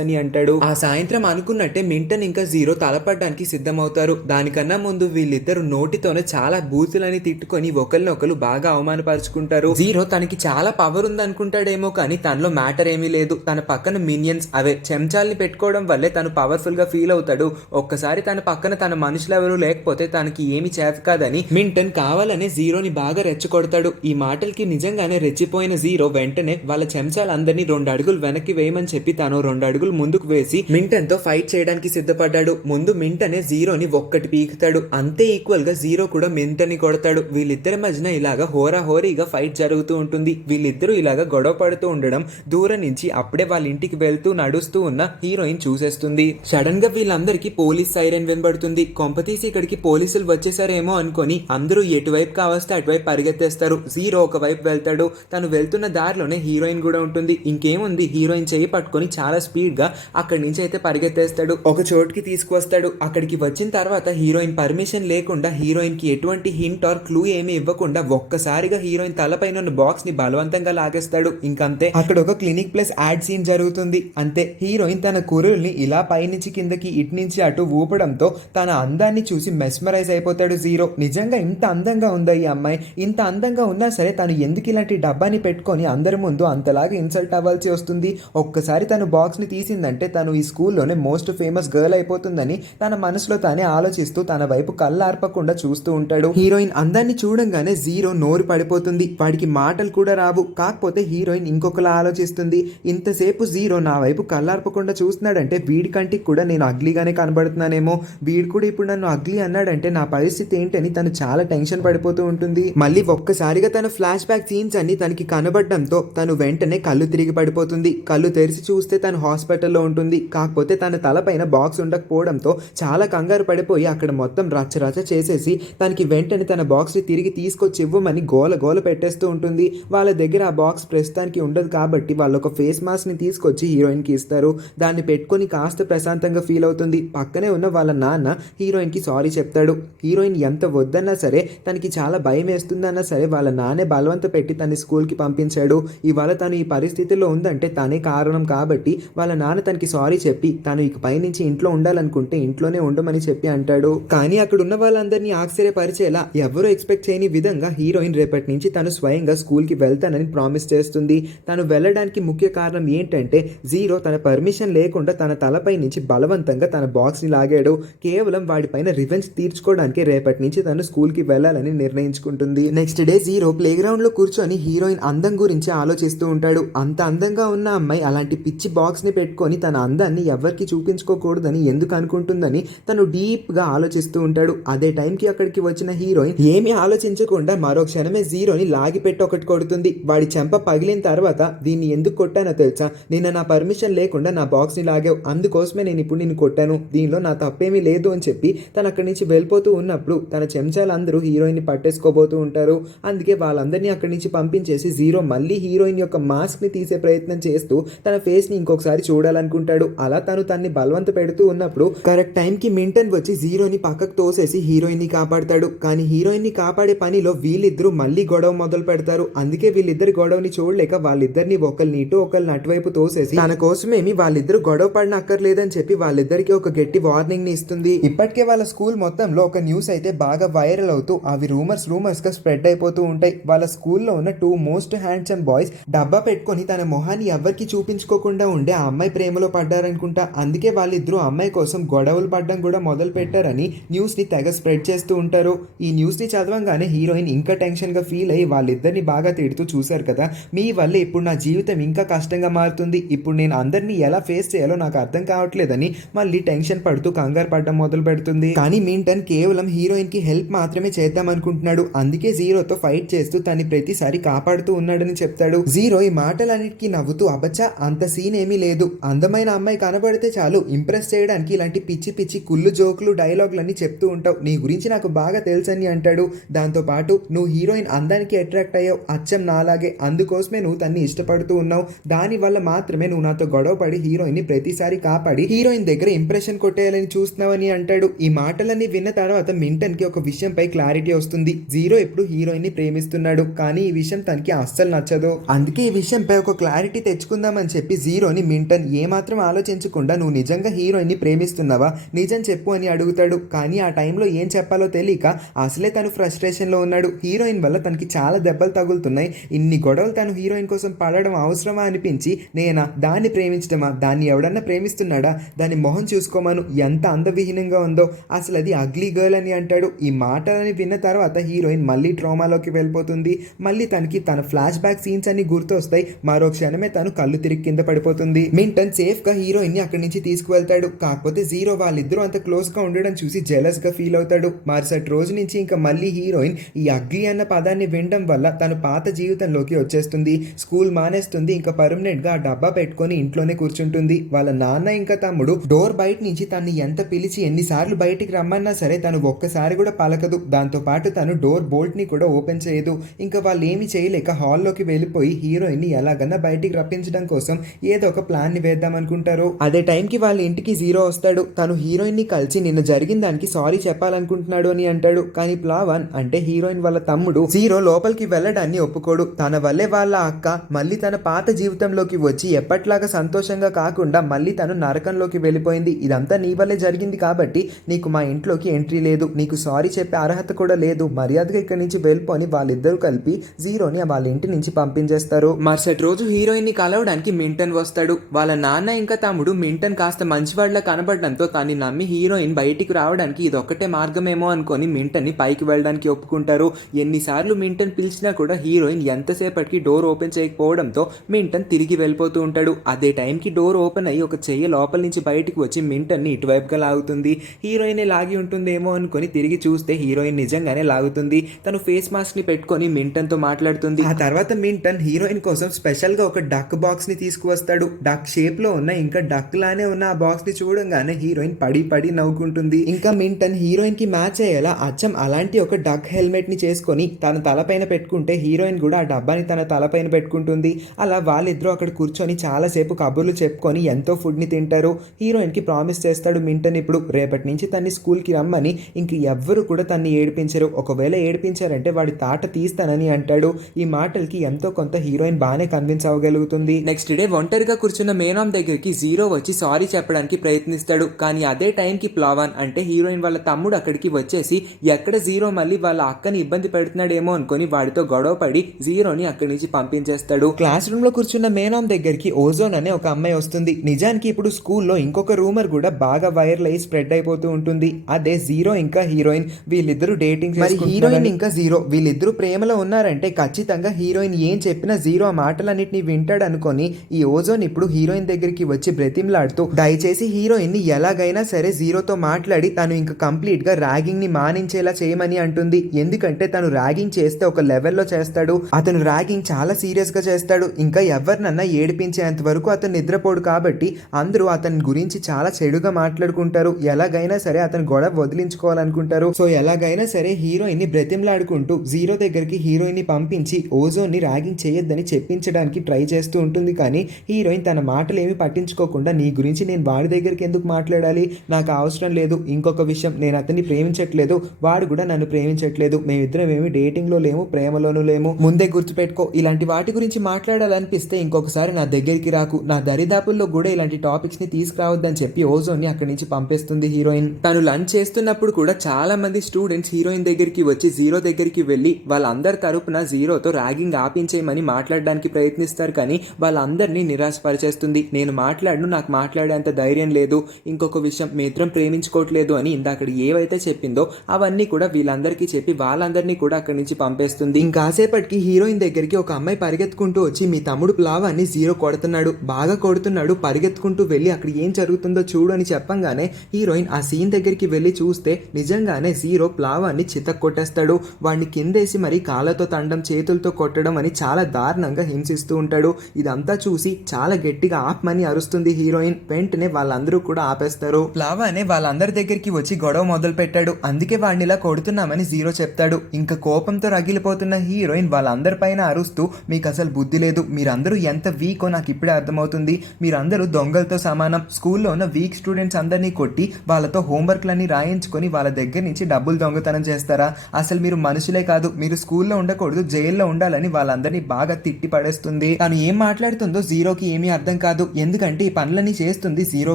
అని అంటాడు. ఆ సాయంత్రం అనుకున్నట్టే మింటన్ ఇంకా జీరో తలపడడానికి సిద్ధమవుతారు. దానికన్నా ముందు వీళ్ళిద్దరు నోటితోనే చాలా బూతులని తిట్టుకొని ఒకరినొకరు బాగా అవమానపరుచుకుంటారు. జీరో తనకి చాలా పవర్ ఉందనుకుంటాడేమో కానీ తనలో మ్యాటర్ ఏమీ లేదు. తన పక్కన మినియన్స్ అవే చెంచాల్ని పెట్టుకోవడం వల్లే తను పవర్ఫుల్ గా ఫీల్ అవుతాడు. ఒక్కసారి తన పక్కన తన మనుషులు ఎవరు లేకపోతే తనకి ఏమి చేత కాదని మింటన్ కావాలనే జీరోని బాగా రెచ్చగొడతాడు. ఈ మాటలకి నిజంగానే రెచ్చిపోయిన జీరో వెంటనే వాళ్ళ చెంచాలందరినీ 2 అడుగులు వెనక్కి వేయమని చెప్పి తాను 2 అడుగులు ముందుకు వేసి మింటన్ తో ఫైట్ చేయడానికి సిద్ధపడ్డాడు. ముందు మింటనే జీరోని ఒక్కటి పీకుతాడు. అంతే ఈక్వల్ గా జీరో కూడా మింటన్ ని కొడతాడు. వీళ్ళిద్దరి మధ్యన ఇలాగా హోరాహోరీగా ఫైట్ జరుగుతూ ఉంటుంది. వీళ్ళిద్దరూ ఇలాగా గొడవ పడుతూ ఉండడం దూరం నుంచి అప్పుడే వాళ్ళ ఇంటికి వెళ్తూ నడుస్తూ ఉన్న హీరోయిన్ చూసేస్తుంది. సడన్ గా వీళ్ళందరికీ పోలీస్ సైరన్ వినబడుతుంది. కొంపతీసి ఇక్కడికి పోలీసులు వచ్చేసారేమో అనుకొని అందరూ ఎటువైపు కావస్తే అటువైపు పరిగెత్తేస్తారు. జీరో ఒకవైపు వెళ్తాడు. తను వెళ్తున్న దారిలోనే హీరోయిన్ కూడా ఉంటుంది. ఇంకేముంది, హీరోయిన్ చేయి పట్టుకొని చాలా స్పీడ్ గా అక్కడి నుంచి అయితే పరిగెత్తేస్తాడు. ఒక చోటుకి తీసుకువస్తాడు. అక్కడికి వచ్చిన తర్వాత హీరోయిన్ పర్మిషన్ లేకుండా హీరోయిన్ కి ఎటువంటి హింట్ ఆర్ క్లూ ఏమీ ఇవ్వకుండా ఒక్కసారిగా హీరోయిన్ తలపైన ఉన్న బాక్స్ ని బలవంతంగా లాగేస్తాడు. ఇంకంతే అక్కడ ఒక క్లినిక్ ప్లస్ యాడ్ సీన్ జరుగుతుంది. అంతే హీరోయిన్ తన కురుల్ని ఇలా పైనుంచి కిందకి ఇటు నుంచి అటు ఊపడంతో తన అందాన్ని చూసి మెస్మరైజ్ అయిపోతాడు జీరో. నిజంగా ఇంత అందంగా ఉందా ఈ అమ్మాయి? ఇంత అందంగా ఉన్నా సరే తను ఎందుకు ఇలాంటి డబ్బాని పెట్టుకొని అందరి ముందు అంతలాగా ఇన్సల్ట్ అవ్వాల్సి వస్తుంది? ఒక్కసారి తను బాక్స్ ని తీసిందంటే తను ఈ స్కూల్లోనే మోస్ట్ ఫేమస్ గర్ల్ అయిపోతుందని తన మనసులో తానే ఆలోచిస్తూ తన వైపు కళ్ళార్పకుండా చూస్తూ ఉంటాడు. హీరోయిన్ అందాన్ని చూడంగానే జీరో నోరు పడిపోతుంది. వాడికి మాటలు కూడా రావు. కాకపోతే హీరోయిన్ ఇంకొకలా ఆలోచిస్తుంది. ఇంతసేపు జీరో నా వైపు కళ్ళార్పకుండా చూస్తున్నాడంటే వీడి కంటికి కూడా నేను అగ్లీగానే కనబడుతున్నానేమో, వీడు కూడా ఇప్పుడు నన్ను అగ్లీ అన్నాడంటే నా పరిస్థితి ఏంటని తను చాలా టెన్షన్ పడిపోతూ ఉంటుంది. మళ్ళీ ఒక్కసారిగా తన ఫ్లాష్ బ్యాక్ సీన్స్ అన్ని తనకి కనబడడంతో తను వెంటనే కళ్ళు తిరిగి పడిపోతుంది. కళ్ళు తెరిచి చూస్తే తను హాస్పిటల్లో ఉంటుంది. కాకపోతే తన తలపైన బాక్స్ ఉండకపోవడంతో చాలా కంగారు పడిపోయి అక్కడ మొత్తం రచ్చరచ చేసేసి తనకి వెంటనే తన బాక్స్ ని తిరిగి తీసుకొచ్చి ఇవ్వమని గోల గోల పెట్టేస్తూ ఉంటుంది. వాళ్ళ దగ్గర ఆ బాక్స్ ప్రస్తుతానికి ఉండదు కాబట్టి వాళ్ళు ఒక ఫేస్ మాస్క్ ని తీసుకొచ్చి హీరోయిన్ కి ఇస్తారు. దాన్ని పెట్టుకొని కాస్త ప్రశాంతంగా ఫీల్ అవుతుంది. పక్కనే ఉన్న వాళ్ళ నాన్న హీరోయిన్ కి సారీ చెప్తాడు. హీరోయిన్ ఎంత వద్దన్నా సరే తనకి చాలా భయం వేస్తుందన్నా సరే వాళ్ళ నాన్నే బలవంత పెట్టి తన స్కూల్ కి పంపించాడు. ఇవాళ తను ఈ పరిస్థితిలో ఉందంటే తనే కారణం కాబట్టి వాళ్ళ నాన్న తనకి సారీ చెప్పి తను ఇక పైనుంచి ఇంట్లో ఉండాలనుకుంటే ఇంట్లోనే ఉండమని చెప్పి అంటాడు. కానీ అక్కడ ఉన్న వాళ్ళందరినీ ఆశ్చర్యపరిచేలా ఎవరూ ఎక్స్పెక్ట్ చేయని విధంగా హీరోయిన్ రేపటి నుంచి తను స్వయంగా స్కూల్ కి వెళ్తానని ప్రామిస్ చేస్తుంది. తను వెళ్ళడానికి ముఖ్య కారణం ఏంటంటే జీరో తన పర్మిషన్ లేకుండా తన తలపై నుంచి బలవంతంగా తన బాక్స్ ని లాగాడు. కేవలం వాడిపైన రివెంజ్ తీర్చుకోవడానికి రేపటి నుంచి తను స్కూల్ కి వెళ్ళాలని నిర్ణయించుకుంటుంది. Next day zero playground లో కూర్చొని హీరోయిన్ అందం గురించి ఆలోచిస్తూ ఉంటాడు. అంత అందంగా ఉన్న అమ్మాయి అలాంటి పిచ్చి బాక్స్ ని పెట్టుకొని తన అందాన్ని ఎవరికి చూపించుకోకూడదని ఎందుకు అనుకుంటుందని తను డీప్ గా ఆలోచిస్తూ ఉంటాడు. అదే టైంకి అక్కడికి వచ్చిన హీరోయిన్ ఏమీ ఆలోచించకుండా మరో క్షణమే జీరోని లాగిపెట్టి ఒకటి కొడుతుంది. వాడి చెంప పగిలిన తర్వాత దీన్ని ఎందుకు కొట్టానో తెలుసా? నిన్న నా పర్మిషన్ లేకుండా నా బాక్స్ ని లాగావు, అందుకోసమే నేను ఇప్పుడు నిన్ను కొట్టాను, దీనిలో నా తప్పేమీ లేదు అని చెప్పి తను అక్కడి నుంచి వెళ్ళిపోతూ ఉన్నప్పుడు తన చెంచాలందరూ హీరోయిన్ ని పట్టేసుకోబోతూ ఉంటారు. అందుకే వాళ్ళందరినీ అక్కడి నుంచి పంపించేసి జీరో మళ్ళీ హీరోయిన్ యొక్క మాస్క్ ని తీసే ప్రయత్నం చేస్తూ తన ఫేస్ ని ఇంకొకసారి చూడాలనుకుంటాడు. అలా తను తన్ని బలవంత పెడుతూ ఉన్నప్పుడు కరెక్ట్ టైం కి మింటన్ వచ్చి జీరోని పక్కకు తోసేసి హీరోయిన్ ని కాపాడతాడు. కానీ హీరోయిన్ ని కాపాడే పనిలో వీళ్ళిద్దరూ మళ్ళీ గొడవ మొదలు పెడతారు. అందుకే వీళ్ళిద్దరి గొడవని చూడలేక వాళ్ళిద్దరిని ఒకరిని ఇటు ఒకరిని అటువైపు తోసేసి తన కోసమేమి వాళ్ళిద్దరు గొడవ పడిన అక్కర్లేదని చెప్పి వాళ్ళిద్దరికి ఒక గట్టి వార్నింగ్ ని ఇస్తుంది. ఇప్పటికే వాళ్ళ స్కూల్ మొత్తంలో ఒక న్యూస్ అయితే బాగా వైరల్ అవుతూ అవి రూమర్స్ గా స్ప్రెడ్ అయిపోతూ ఉంటాయి. వాళ్ళ స్కూల్లో ఉన్న 2 మోస్ట్ హ్యాండ్సమ్ బాయ్స్ డబ్బా పెట్టుకొని తన మొహాన్ని ఎవరికి చూపించుకోకుండా ఉండే ఆ అమ్మాయి ప్రేమలో పడ్డారనుకుంటా. అందుకే వాళ్ళిద్దరూ అమ్మాయి కోసం గొడవలు పడడం కూడా మొదలు పెట్టారని న్యూస్ ని తెగ స్ప్రెడ్ చేస్తూ ఉంటారు. ఈ న్యూస్ ని చదవంగానే హీరోయిన్ ఇంకా టెన్షన్ గా ఫీల్ అయ్యి వాళ్ళిద్దరిని బాగా తిడుతూ, చూశారు కదా మీ వల్ల ఇప్పుడు నా జీవితం ఇంకా కష్టంగా మారుతుంది, ఇప్పుడు నేను అందరినీ ఎలా ఫేస్ చేయాలో నాకు అర్థం కావట్లేదని మళ్ళీ టెన్షన్ పడుతూ కంగారు పడడం మొదలు పెడుతుంది. కానీ మింటన్ కేవలం హీరోయిన్ కి హెల్ప్ మాత్రమే చేద్దాం అనుకుంటున్నాడు. అందుకే జీరోతో ఫైట్ చేస్తూ తన్ని ప్రతిసారి కాపాడుతూ ఉన్నాడని చెప్తాడు. జీరో ఈ మాటలన్నిటికీ నవ్వుతూ అబచ్చా అంత సీన్ ఏమీ లేదు, అందమైన అమ్మాయి కనబడితే చాలు ఇంప్రెస్ చేయడానికి ఇలాంటి పిచ్చి పిచ్చి కుళ్ళు జోకులు డైలాగులన్నీ చెప్తూ ఉంటావు, నీ గురించి నాకు బాగా తెలుసని అంటాడు. దాంతో పాటు నువ్వు హీరోయిన్ అందానికి అట్రాక్ట్ అయ్యావు అచ్చం నాలాగే, అందుకోసమే నువ్వు తన్ని ఇష్టపడుతూ ఉన్నావు, దాని వల్ల మాత్రమే నువ్వు నాతో గొడవ పడి హీరోయిన్ ని ప్రతిసారి కాపాడి హీరోయిన్ దగ్గర ఇంప్రెషన్ కొట్టేయాలని చూస్తున్నావని అంటాడు. ఈ మాటలన్నీ విన్న తర్వాత మింటన్ కి ఒక విషయంపై క్లారిటీ వస్తుంది. జీరో ఇప్పుడు హీరోయిన్ ని ప్రేమిస్తున్నాడు, కానీ ఈ విషయం తనకి అస్సలు నచ్చదు. అందుకే ఈ విషయంపై ఒక క్లారిటీ తెచ్చుకుందామని చెప్పి జీరోని మింటన్ ఏమాత్రం ఆలోచించకుండా నువ్వు నిజంగా హీరోయిన్ ని ప్రేమిస్తున్నావా, నిజం చెప్పు అని అడుగుతాడు. కానీ ఆ టైంలో ఏం చెప్పాలో తెలియక అసలే తను ఫ్రస్ట్రేషన్ లో ఉన్నాడు. హీరోయిన్ వల్ల తనకి చాలా దెబ్బలు తగులుతున్నాయి, ఇన్ని గొడవలు తను హీరోయిన్ కోసం పడడం అవసరమా అనిపించి నేనా దాన్ని ప్రేమించడమా, దాన్ని ఎవడన్నా ప్రేమిస్తున్నాడా, దాని మొహం చూసుకోమను ఎంత అందవిహీనంగా ఉందో, అసలు అది అగ్లీ గర్ల్ అని అంటాడు. ఈ మాటలని విన్న తర్వాత హీరోయిన్ మళ్ళీ ట్రామాలోకి వెళ్ళిపోతుంది. మళ్ళీ తనకి తన ఫ్లాష్ బ్యాక్ సీన్స్ అన్ని గుర్తొస్తాయి. మరో క్షణమే తను కళ్ళు తిరిగి కింద పడిపోతుంది. మింటన్ సేఫ్ గా హీరోయిన్ ని అక్కడి నుంచి తీసుకువెళ్తాడు. కాకపోతే జీరో వాళ్ళిద్దరూ అంత క్లోజ్ గా ఉండడం చూసి జెలస్ గా ఫీల్ అవుతాడు. మరుసటి రోజు నుంచి ఇంకా మళ్ళీ హీరోయిన్ ఈ అగ్లీ అన్న పదాన్ని వినడం వల్ల తను పాత జీవితంలోకి వచ్చేస్తుంది. స్కూల్ మానేస్తుంది. ఇంకా పర్మనెంట్ గా ఆ డబ్బా పెట్టుకొని ఇంట్లోనే కూర్చుంటుంది. వాళ్ళ నాన్న ఇంకా తమ్ముడు డోర్ బయట నుంచి తన్ని ఎంత పిలిచి ఎన్నిసార్లు బయటికి రమ్మన్నా సరే తను ఒక్కసారి కూడా పలకదు. దాంతో పాటు తను డోర్ బోల్ట్ ని కూడా ఓపెన్ చేయదు. ఇంకా వాళ్ళు ఏమి చేయలేక హాల్లోకి వెళ్ళిపోయి హీరోయిన్ ని ఎలాగన్నా బయటికి రప్పించడం కోసం ఏదో ఒక ప్లాన్ ని వేద్దాం అనుకుంటారు. అదే టైంకి వాళ్ళ ఇంటికి జీరో వస్తాడు. తను హీరోయిన్ ని కలిసి నిన్న జరిగిన దానికి సారీ చెప్పాలనుకుంటున్నాడు. చేస్తున్నాడు అని అంటాడు. కానీ ప్లావన్ అంటే హీరోయిన్ వాళ్ళ తమ్ముడు జీరో లోపలికి వెళ్ళడాన్ని ఒప్పుకోడు. తన వల్లే వాళ్ళ అక్క మళ్ళీ తన పాత జీవితంలోకి వచ్చి ఎప్పట్లాగా సంతోషంగా కాకుండా మళ్ళీ తను నరకంలోకి వెళ్ళిపోయింది. ఇదంతా నీ వల్లే జరిగింది కాబట్టి నీకు మా ఇంట్లోకి ఎంట్రీ లేదు, నీకు సారీ చెప్పే అర్హత కూడా లేదు, మర్యాదగా ఇక్కడి నుంచి వెళ్ళిపోని వాళ్ళిద్దరూ కలిపి జీరోని వాళ్ళ ఇంటి నుంచి పంపించేస్తారు. మరుసటి రోజు హీరోయిన్ ని కలవడానికి మింటన్ వస్తాడు. వాళ్ళ నాన్న ఇంకా తమ్ముడు మింటన్ కాస్త మంచివాళ్ళ కనబడడంతో తన్ని నమ్మి హీరోయిన్ బయటికి రావడానికి ఇదొక్కటే మార్గమేమో అనుకొని మింటన్ ని పైకి వెళ్ళడానికి ఒప్పుకుంటారు. ఎన్నిసార్లు మింటన్ పిలిచినా కూడా హీరోయిన్ ఎంతసేపటికి డోర్ ఓపెన్ చేయకపోవడంతో మింటన్ తిరిగి వెళ్ళిపోతూ ఉంటాడు. అదే టైంకి డోర్ ఓపెన్ అయ్యి ఒక చెయ్యి లోపల నుంచి బయటికి వచ్చి మింటన్ ని ఇటువైపుగా లాగుతుంది. హీరోయిన్ లాగి ఉంటుందేమో అనుకొని తిరిగి చూస్తే హీరోయిన్ నిజంగానే లాగుతుంది. తను ఫేస్ మాస్క్ ని పెట్టుకొని మింటన్ తో మాట్లాడుతుంది. ఆ తర్వాత మింటన్ హీరోయిన్ కోసం స్పెషల్ గా ఒక డక్ బాక్స్ ని తీసుకువస్తాడు. డక్ షేప్ లో ఉన్న ఇంకా డక్ లానే ఉన్న ఆ బాక్స్ ని చూడంగానే హీరోయిన్ పడి పడి నవ్వుకుంటుంది. ఇంకా మింటన్ హీరోయిన్ కి మ్యాచ్ అయ్యేలా అచ్చం అలాంటి ఒక డక్ హెల్మెట్ ని చేసుకొని తన తలపైన పెట్టుకుంటే హీరోయిన్ కూడా ఆ డబ్బాని తన తలపైన పెట్టుకుంటుంది. అలా వాళ్ళిద్దరూ అక్కడ కూర్చొని చాలాసేపు కబుర్లు చెప్పుకొని ఎంతో ఫుడ్ ని తింటారు. హీరోయిన్ కి ప్రామిస్ చేస్తాడు మింటన్ ఇప్పుడు రేపటి నుంచి తన్ని స్కూల్ కి రమ్మని, ఇంక ఎవ్వరు కూడా తన్ని ఏడిపించరు, ఒకవేళ ఏడిపించారంటే వాడి తాట తీస్తానని అంటాడు. ఈ మాటలకి ఎంతో కొంత హీరోయిన్ బాగానే కన్విన్స్ అవ్వగలుగుతుంది. నెక్స్ట్ డే ఒంటరిగా కూర్చున్న మేనామ్ దగ్గరికి జీరో వచ్చి సారీ చెప్పడానికి ప్రయత్నిస్తాడు. కానీ అదే టైంకి ప్లావన్ అంటే హీరోయిన్ వాళ్ళ తమ్ముడు అక్కడికి వచ్చేసి ఎక్కడ జీరో మళ్ళీ వాళ్ళ అక్కని ఇబ్బంది పెడుతున్నాడేమో అనుకొని వాడితో గొడవ పడి జీరోని అక్కడి నుంచి పంపించేస్తాడు. క్లాస్ రూమ్ లో కూర్చున్న మేనామ్ దగ్గరికి ఓజోన్ అనే ఒక అమ్మాయి వస్తుంది. నిజానికి ఇప్పుడు స్కూల్లో ఇంకొక రూమర్ కూడా బాగా వైరల్ అయ్యి స్ప్రెడ్ అయిపోతూ ఉంటుంది. అదే జీరో ఇంకా హీరోయిన్ వీళ్ళిద్దరూ డేటింగ్. మరి హీరోయిన్ ఇంకా జీరో వీళ్ళిద్దరూ ప్రేమలో ఉన్నారంటే ఖచ్చితంగా హీరోయిన్ ఏం చెప్పినా జీరో ఆ మాటలన్నిటిని వింటాడు అనుకొని ఈ ఓజోన్ ఇప్పుడు హీరోయిన్ దగ్గరికి వచ్చి బ్రతిమలాడుతూ దయచేసి హీరోయిన్ ని ఎలాగైనా సరే జీరోతో మాట్లాడి తను ఇంకా కంప్లీట్ గా ర్యాగింగ్ ని మానించేలా చేయమని అంటుంది. ఎందుకంటే తను ర్యాగింగ్ చేస్తే ఒక లెవెల్లో చేస్తాడు. అతను ర్యాగింగ్ చాలా సీరియస్ గా చేస్తాడు. ఇంకా ఎవరినన్నా ఏడిపించేంత వరకు అతను నిద్రపోడు కాబట్టి అందరూ అతని గురించి చాలా చెడుగా మాట్లాడుకుంటారు. ఎలాగైనా సరే అతను గొడవ వదిలించుకోవాలనుకుంటారు. సో ఎలాగైనా సరే హీరోయిన్ ని బ్రతిమలాడుకుంటూ జీరో దగ్గరికి హీరోయిన్ ని పంపించి ఓజోన్ ని ర్యాగింగ్ చేయొద్దని చెప్పించడానికి ట్రై చేస్తూ ఉంటుంది. కానీ హీరోయిన్ తన మాటలు ఏమి పట్టించుకోకుండా నీ గురించి నేను వాడి దగ్గరికి ఎందుకు మాట్లాడాలి, నాకు అవసరం లేదు. ఇంకొక విషయం, నేను అతన్ని ప్రేమించట్లేదు, వాడు కూడా నన్ను ప్రేమించట్లేదు, మేమిద్దరం ఏమి డేటింగ్ లో లేము, ప్రేమలోనూ లేము, ముందే గుర్తుపెట్టుకో. ఇలాంటి వాటి గురించి మాట్లాడాలనిపిస్తే ఇంకొకసారి నా దగ్గరికి రాకు, నా దరిదాపుల్లో కూడా ఇలాంటి టాపిక్స్ ని తీసుకురావద్దని చెప్పి ఓజోన్ ని అక్కడి నుంచి పంపేస్తుంది హీరోయిన్. తను లంచ్ చేస్తున్నప్పుడు కూడా చాలా మంది స్టూడెంట్స్ హీరోయిన్ దగ్గరికి వచ్చి జీరో దగ్గరికి వెళ్ళి వాళ్ళందరి తరపున జీరోతో ర్యాగింగ్ ఆపించేయమని మాట్లాడడానికి ప్రయత్నిస్తారు. కానీ వాళ్ళందరినీ నిరాశపరిచేస్తుంది. నేను మాట్లాడను, నాకు మాట్లాడేంత ధైర్యం లేదు, ఇంకొక విషయం మీ ఇద్దరం ప్రేమించుకోవట్లేదు అని ఇందాక ఏవైతే చెప్పిందో అవన్నీ కూడా వీళ్ళందరికీ చెప్పి వాళ్ళందరినీ కూడా అక్కడి నుంచి పంపేస్తుంది. ఇంకాసేపటికి హీరోయిన్ దగ్గరికి ఒక అమ్మాయి పరిగెత్తుకుంటూ వచ్చి మీ తమ్ముడు ప్లావాన్ని జీరో కొడుతున్నాడు, బాగా కొడుతున్నాడు, పరిగెత్తుకుంటూ వెళ్ళి అక్కడ ఏం జరుగుతుందో చూడు అని చెప్పంగానే హీరోయిన్ ఆ సీన్ దగ్గరికి వెళ్ళి చూస్తే నిజంగానే జీరో ప్లావాన్ని చితక్ కొట్టేస్తాడు. వాడిని కిందేసి మరి కాళ్ళతో తండం, చేతులతో కొట్టడం అని చాలా దారుణంగా హింసిస్తూ ఉంటాడు. ఇదంతా చూసి చాలా గట్టిగా ఆపమని అరుస్తుంది హీరోయిన్. వెంటనే వాళ్ళందరూ కూడా ఆపేస్తారు. ప్లావానే వాళ్ళందరి దగ్గరికి వచ్చి గొడవ మొదలు పెట్టాడు. అందుకే వాడిని ఇలా కొడుతున్నామని జీరో చెప్తాడు. ఇంకా కోపంతో రగిలిపోతున్న హీరోయిన్ వాళ్ళందరిపైన అరుస్తూ మీకు అసలు బుద్ధి లేదు, మీరందరూ ఎంత వీకో నాకు ఇప్పుడే అర్థమవుతుంది, మీరందరూ దొంగలతో సమానం, స్కూల్లో ఉన్న వీక్ స్టూడెంట్స్ అందరినీ కొట్టి వాళ్ళతో హోంవర్క్లన్నీ రాయించుకొని వాళ్ళ దగ్గర నుంచి డబ్బులు దొంగతనం చేస్తారా, అసలు మీరు మనుషులే కాదు, మీరు స్కూల్లో ఉండకూడదు, జైల్లో ఉండాలని వాళ్ళందరినీ బాగా తిట్టి పడేస్తుంది. తను ఏం మాట్లాడుతుందో జీరోకి ఏమీ అర్థం కాదు. ఎందుకంటే ఈ పనులని చేస్తుంది జీరో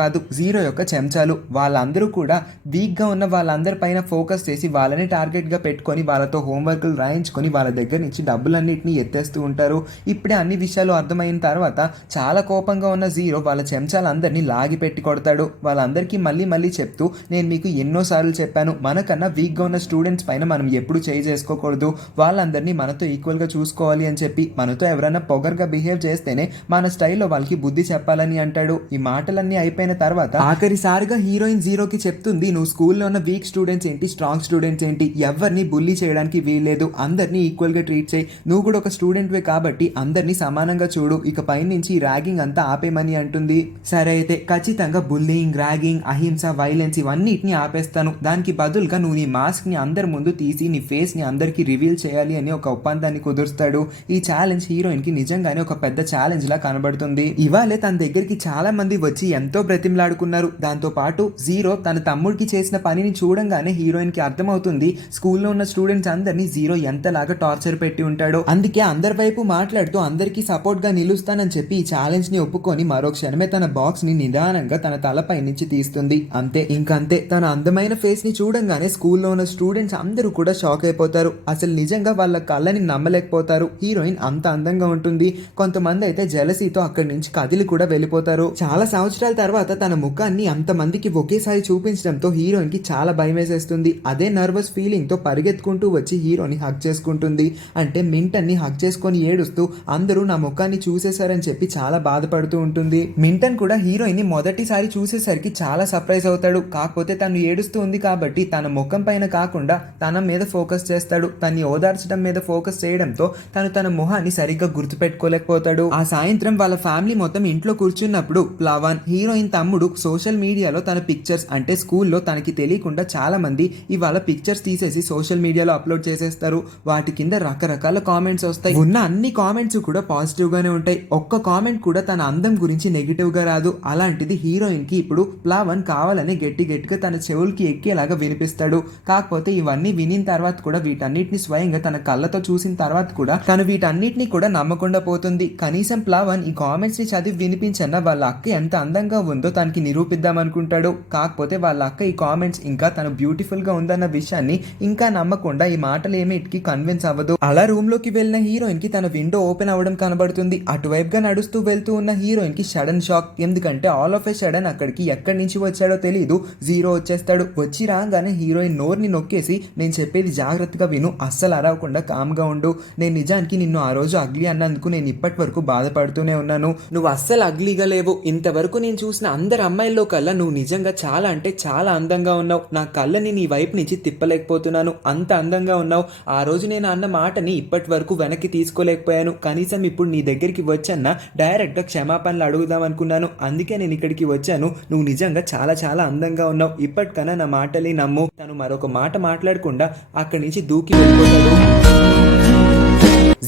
కాదు, జీరో యొక్క చెంచాలు. వాళ్ళందరూ కూడా వీక్ గా ఉన్న వాళ్ళందరి పైన ఫోకస్ చేసి వాళ్ళని టార్గెట్ గా పెట్టుకొని వాళ్ళతో హోంవర్క్లు రాయించుకొని వాళ్ళ దగ్గర నుంచి డబ్బులన్నింటినీ ఎత్తేస్తూ ఉంటారు. ఇప్పుడే అన్ని విషయాలు అర్థమైన తర్వాత చాలా కోపంగా ఉన్న జీరో వాళ్ళ చెంచాలందరినీ లాగి పెట్టి కొడతాడు. వాళ్ళందరికీ మళ్ళీ మళ్ళీ చెప్తూ నేను మీకు ఎన్నోసార్లు చెప్పాను, మనకన్నా వీక్ గా ఉన్న స్టూడెంట్స్ పైన మనం ఎప్పుడు చేయి చేసుకోకూడదు, వాళ్ళందరినీ మనతో ఈక్వల్ గా చూసుకోవాలి అని చెప్పి, మనతో ఎవరైనా పొగర్గా బిహేవ్ చేస్తేనే మన స్టైల్లో వాళ్ళకి బుద్ధి చెప్పాలని అంటాడు. ఈ మాటలన్నీ అయిపోయిన తర్వాత ఆఖరిసారిగా హీరోయిన్ జీరోకి చెప్తుంది, నువ్వు స్కూల్లో ఉన్న వీక్ స్టూడెంట్స్ ఏంటి, స్ట్రాంగ్ స్టూడెంట్స్ ఏంటి, ఎవరిని బుల్లీ చేయడానికి వీల్లేదు, అందరినీ ఈక్వల్ గా ట్రీట్ చేయి, నువ్వు కూడా ఒక స్టూడెంట్ వే కాబట్టి అందరినీ సమానంగా చూడు, ఇక పై నుంచి ర్యాగింగ్ అంతా ఆపేమని అంటుంది. సరే అయితే ఖచ్చితంగా బుల్లింగ్, ర్యాగింగ్, అహింస, వైలెన్స్ ఇవన్నిటిని ఆపేస్తాను, దానికి బదులుగా నువ్వు నీ మాస్క్ ని అందరి ముందు తీసి నీ ఫేస్ ని అందరికి రివీల్ చేయాలి అని ఒక ఒప్పందాన్ని కుదురుస్తాడు. ఈ ఛాలెంజ్ హీరోయిన్ కి నిజంగానే ఒక పెద్ద ఛాలెంజ్ లా కనబడుతుంది. ఇవాళే తన దగ్గరికి చాలా మంది వచ్చి ఎంతో బ్రతిమలాడుకున్నారు. దాంతో పాటు జీరో తన తమ్ముడికి చేసిన పనిని చూడంగా చూడంగానే హీరోయిన్ కి అర్థమవుతుంది స్కూల్లో ఉన్న స్టూడెంట్స్ అందరినీ జీరో ఎంతలాగా టార్చర్ పెట్టి ఉంటాడో. అందుకే అందరి వైపు మాట్లాడుతూ అందరికీ సపోర్ట్ గా నిలుస్తానని చెప్పి ఈ ఛాలెంజ్ ని ఒప్పుకొని మరో క్షణమే తన బాక్స్ ని నిదానంగా తన తలపై నుంచి తీస్తుంది. అంతే, ఇంకంతే. తన అందమైన ఫేస్ ని చూడంగానే స్కూల్లో ఉన్న స్టూడెంట్స్ అందరూ కూడా షాక్ అయిపోతారు. అసలు నిజంగా వాళ్ళ కళ్ళని నమ్మలేకపోతారు. హీరోయిన్ అంత అందంగా ఉంటుంది. కొంతమంది అయితే జెలసీతో అక్కడి నుంచి కదిలి కూడా వెళ్ళిపోతారు. చాలా సంవత్సరాల తర్వాత తన ముఖాన్ని అంతమందికి ఒకేసారి చూపించడంతో హీరోయిన్ కి చాలా భయం వేసేస్తుంది. అదే నర్వస్ ఫీలింగ్ తో పరిగెత్తుకుంటూ వచ్చి హీరోని హగ్ చేసుకుంటుంది. అంటే మింటన్ ని హగ్ చేసుకొని ఏడుస్తూ అందరూ నా ముఖాన్ని చూసేశారని చెప్పి చాలా బాధపడుతూ ఉంటుంది. మింటన్ కూడా హీరోయిన్ ని మొదటిసారి చూసేసరికి చాలా సర్ప్రైజ్ అవుతాడు. కాకపోతే తను ఏడుస్తూ ఉంది కాబట్టి తన ముఖం పైన కాకుండా తన మీద ఫోకస్ చేస్తాడు. తన్ని ఓదార్చడం మీద ఫోకస్ చేయడంతో తన మొహాన్ని సరిగ్గా గుర్తుపెట్టుకోలేకపోతాడు. ఆ సాయంత్రం వాళ్ళ ఫ్యామిలీ మొత్తం ఇంట్లో కూర్చున్నప్పుడు ప్లవన్, హీరోయిన్ తమ్ముడు సోషల్ మీడియాలో తన పిక్చర్స్, అంటే స్కూల్లో తనకి తెలియకుండా చాలా మంది ఇవాళ పిక్చర్స్ తీసేసి సోషల్ మీడియాలో అప్లోడ్ చేసేస్తారు. వాటి కింద రకరకాల కామెంట్స్ వస్తాయి. ఉన్న అన్ని కామెంట్స్ కూడా పాజిటివ్ గానే ఉంటాయి. ఒక్క కామెంట్ కూడా తన అందం గురించి నెగిటివ్ గా రాదు. అలాంటిది హీరోయిన్ కి ఇప్పుడు ప్లవన్ కావాలని గట్టిగా తన చెవులకి ఎక్కేలాగా వినిపిస్తాడు. కాకపోతే ఇవన్నీ వినిన తర్వాత కూడా వీటన్నిటిని స్వయంగా తన కళ్ళతో చూసిన తర్వాత కూడా తను వీటన్నిటిని కూడా నమ్మకుండా పోతుంది. కనీసం ప్లవన్ ఈ కామెంట్స్ ని చదివి వినిపించన్నా వాళ్ళ అక్క ఎంత అందంగా ఉందో తనకి నిరూపిద్దాం అనుకుంటాడు. కాకపోతే వాళ్ళ అక్క ఈ కామెంట్స్ ఇంకా తను బ్యూటిఫుల్ గా ఉందన్న విషయాన్ని ఇంకా నమ్మకుండా ఈ మాటలు ఏమిటికి కన్విన్స్ అవ్వదు. అలా రూమ్ లోకి వెళ్ళిన హీరోయిన్ కి తన విండో ఓపెన్ అవ్వడం కనబడుతుంది. అటువైపుగా నడుస్తూ వెళ్తూ ఉన్న హీరోయిన్ కి సడన్ షాక్. ఎందుకంటే ఆల్ ఆఫ్ ఎ సడన్ అక్కడికి ఎక్కడి నుంచి వచ్చాడో తెలియదు, జీరో వచ్చేస్తాడు. వచ్చి రాగానే హీరోయిన్ నోర్ని నొక్కేసి, నేను చెప్పేది జాగ్రత్తగా విను, అస్సలు అరవకుండా కామ్గా ఉండు. నేను నిజానికి నిన్ను ఆ రోజు అగ్లీ అన్నందుకు నేను ఇప్పటి వరకు బాధపడుతూనే ఉన్నాను. నువ్వు అస్సలు అగ్లీగా లేవు. ఇంతవరకు నేను చూసిన అందరి అమ్మాయిల్లో కల్లా నువ్వు నిజంగా చాలా అంటే చాలా అందంగా ఉన్నావు. నా కళ్ళని నీ వైపు నుంచి తిప్పలేకపోతున్నాను. అంత అందంగా ఉన్నావు. ఆ రోజు నేను అన్న మాటని ఇప్పటి వరకు వెనక్కి తీసుకోలేకపోయాను. కనీసం ఇప్పుడు నీ దగ్గరికి వచ్చన్నా డైరెక్ట్ గా క్షమాపణలు అడుగుదాం అనుకున్నాను. అందుకే నేను ఇక్కడికి వచ్చాను. నువ్వు నిజంగా చాలా చాలా అందంగా ఉన్నావు. ఇప్పటికన్నా నా మాటని నమ్ము. తను మరొక మాట మాట్లాడకుండా అక్కడి నుంచి దూకి వెళ్ళిపోతాడు.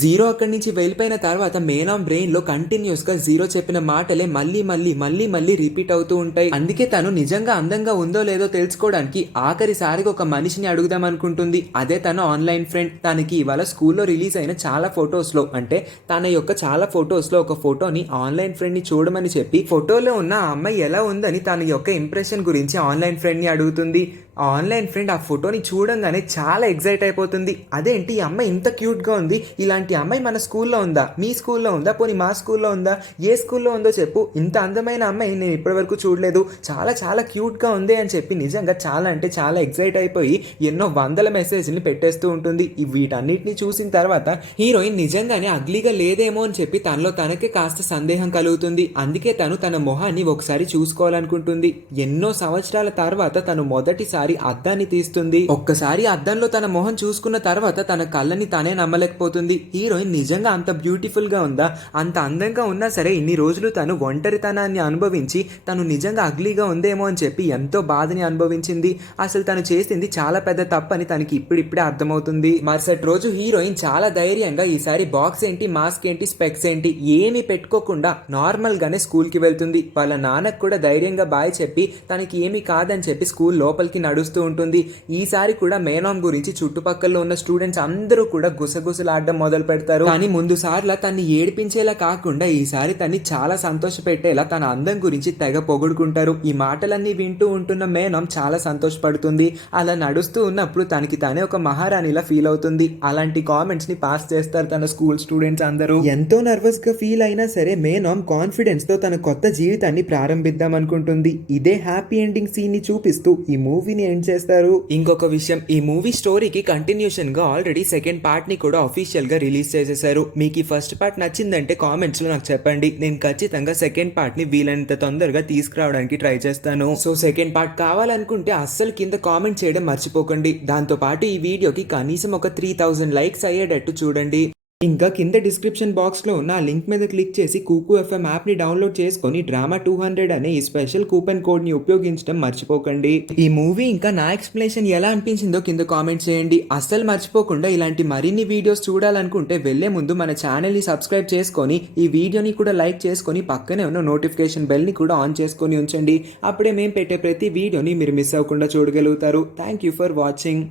జీరో అక్కడి నుంచి వెళ్ళిపోయిన తర్వాత మేనామ్ బ్రెయిన్ లో కంటిన్యూస్ గా జీరో చెప్పిన మాటలే మళ్ళీ రిపీట్ అవుతూ ఉంటాయి. అందుకే తను నిజంగా అందంగా ఉందో లేదో తెలుసుకోవడానికి ఆఖరిసారిగా ఒక మనిషిని అడుగుదాం అనుకుంటుంది. అదే తన ఆన్లైన్ ఫ్రెండ్. తనకి ఇవాళ స్కూల్లో రిలీజ్ అయిన చాలా ఫొటోస్ లో, అంటే తన యొక్క చాలా ఫొటోస్ లో ఒక ఫోటోని ఆన్లైన్ ఫ్రెండ్ ని చూడమని చెప్పి ఫోటోలో ఉన్న ఆ అమ్మాయి ఎలా ఉందని తన యొక్క ఇంప్రెషన్ గురించి ఆన్లైన్ ఫ్రెండ్ ని అడుగుతుంది. ఆన్లైన్ ఫ్రెండ్ ఆ ఫోటోని చూడంగానే చాలా ఎగ్జైట్ అయిపోతుంది. అదేంటి ఈ అమ్మాయి ఇంత క్యూట్గా ఉంది, ఇలాంటి అమ్మాయి మన స్కూల్లో ఉందా, మీ స్కూల్లో ఉందా, పోనీ మా స్కూల్లో ఉందా, ఏ స్కూల్లో ఉందో చెప్పు, ఇంత అందమైన అమ్మాయి నేను ఇప్పటివరకు చూడలేదు, చాలా చాలా క్యూట్గా ఉంది అని చెప్పి నిజంగా చాలా అంటే చాలా ఎగ్జైట్ అయిపోయి ఎన్నో వందల మెసేజ్ని పెట్టేస్తూ ఉంటుంది. వీటన్నిటిని చూసిన తర్వాత హీరోయిన్ నిజంగానే అగ్లీగా లేదేమో అని చెప్పి తనలో తనకే కాస్త సందేహం కలుగుతుంది. అందుకే తను తన మొహాన్ని ఒకసారి చూసుకోవాలనుకుంటుంది. ఎన్నో సంవత్సరాల తర్వాత తను మొదటిసారి అద్దాన్ని తీస్తుంది. ఒక్కసారి అద్దంలో తన మొహం చూసుకున్న తర్వాత తన కళ్ళని తానే నమ్మలేకపోతుంది. హీరోయిన్ నిజంగా అంత బ్యూటిఫుల్ గా ఉందా, అంత అందంగా ఉన్నా సరే ఇన్ని రోజులు తను ఒంటరితనాన్ని అనుభవించి తను నిజంగా అగ్లీగా ఉందేమో అని చెప్పి ఎంతో బాధని అనుభవించింది. అసలు తను చేసింది చాలా పెద్ద తప్పని తనకి ఇప్పుడిప్పుడే అర్థమవుతుంది. మరుసటి రోజు హీరోయిన్ చాలా ధైర్యంగా ఈసారి బాక్స్ ఏంటి, మాస్క్ ఏంటి, స్పెక్స్ ఏంటి ఏమీ పెట్టుకోకుండా నార్మల్ గానే స్కూల్ కి వెళ్తుంది. వాళ్ళ నాన్నకు కూడా ధైర్యంగా బాయ్ చెప్పి తనకి ఏమీ కాదని చెప్పి స్కూల్ లోపలికి నడుస్తూ ఉంటుంది. ఈసారి కూడా మేనామ్ గురించి చుట్టుపక్కల ఉన్న స్టూడెంట్స్ అందరూ కూడా గుసగుసలాడడం మొదలు పెడతారు. కానీ ముందు సార్లా తన్ని ఏడిపించేలా కాకుండా ఈసారి తన్ని చాలా సంతోష పెట్టేలా తన అందం గురించి తెగ పొగుడుకుంటారు. ఈ మాటలన్నీ వింటూ ఉంటున్న మేనామ్ చాలా సంతోషపడుతుంది. అలా నడుస్తూ ఉన్నప్పుడు తనకి తానే ఒక మహారాణిలా ఫీల్ అవుతుంది. అలాంటి కామెంట్స్ ని పాస్ చేస్తారు తన స్కూల్ స్టూడెంట్స్ అందరూ. ఎంతో నర్వస్ గా ఫీల్ అయినా సరే మేనామ్ కాన్ఫిడెన్స్ తో తన కొత్త జీవితాన్ని ప్రారంభిద్దాం అనుకుంటుంది. ఇదే హ్యాపీ ఎండింగ్ సీన్ ని చూపిస్తూ ఈ మూవీని ఎండ్ చేస్తారు. ఇంకొక విషయం, ఈ మూవీ స్టోరీకి కంటిన్యూషన్ గా ఆల్రెడీ సెకండ్ పార్ట్ ని కూడా అఫీషియల్ గా రిలీజ్ చేసేసారు. మీకు ఈ ఫస్ట్ పార్ట్ నచ్చిందంటే కామెంట్స్ లో నాకు చెప్పండి. నేను ఖచ్చితంగా సెకండ్ పార్ట్ ని వీలైనంత తొందరగా తీసుకురావడానికి ట్రై చేస్తాను. సో సెకండ్ పార్ట్ కావాలనుకుంటే అస్సలు కింద కామెంట్ చేయడం మర్చిపోకండి. దాంతో పాటు ఈ వీడియోకి కనీసం ఒక 3000 లైక్స్ అయ్యేటట్టు చూడండి. ఇంకా కింద డిస్క్రిప్షన్ బాక్స్లో ఉన్న ఆ లింక్ మీద క్లిక్ చేసి కూకు ఎఫ్ఎం యాప్ని డౌన్లోడ్ చేసుకొని డ్రామా 200 అనే ఈ స్పెషల్ కూపన్ కోడ్ని ఉపయోగించడం మర్చిపోకండి. ఈ మూవీ ఇంకా నా ఎక్స్ప్లెనేషన్ ఎలా అనిపించిందో కింద కామెంట్ చేయండి. అస్సలు మర్చిపోకుండా ఇలాంటి మరిన్ని వీడియోస్ చూడాలనుకుంటే వెళ్లే ముందు మన ఛానల్ని సబ్స్క్రైబ్ చేసుకొని ఈ వీడియోని కూడా లైక్ చేసుకొని పక్కనే ఉన్న నోటిఫికేషన్ బెల్ని కూడా ఆన్ చేసుకొని ఉంచండి. అప్పుడే మేము పెట్టే ప్రతి వీడియోని మీరు మిస్ అవ్వకుండా చూడగలుగుతారు. Thank you for watching.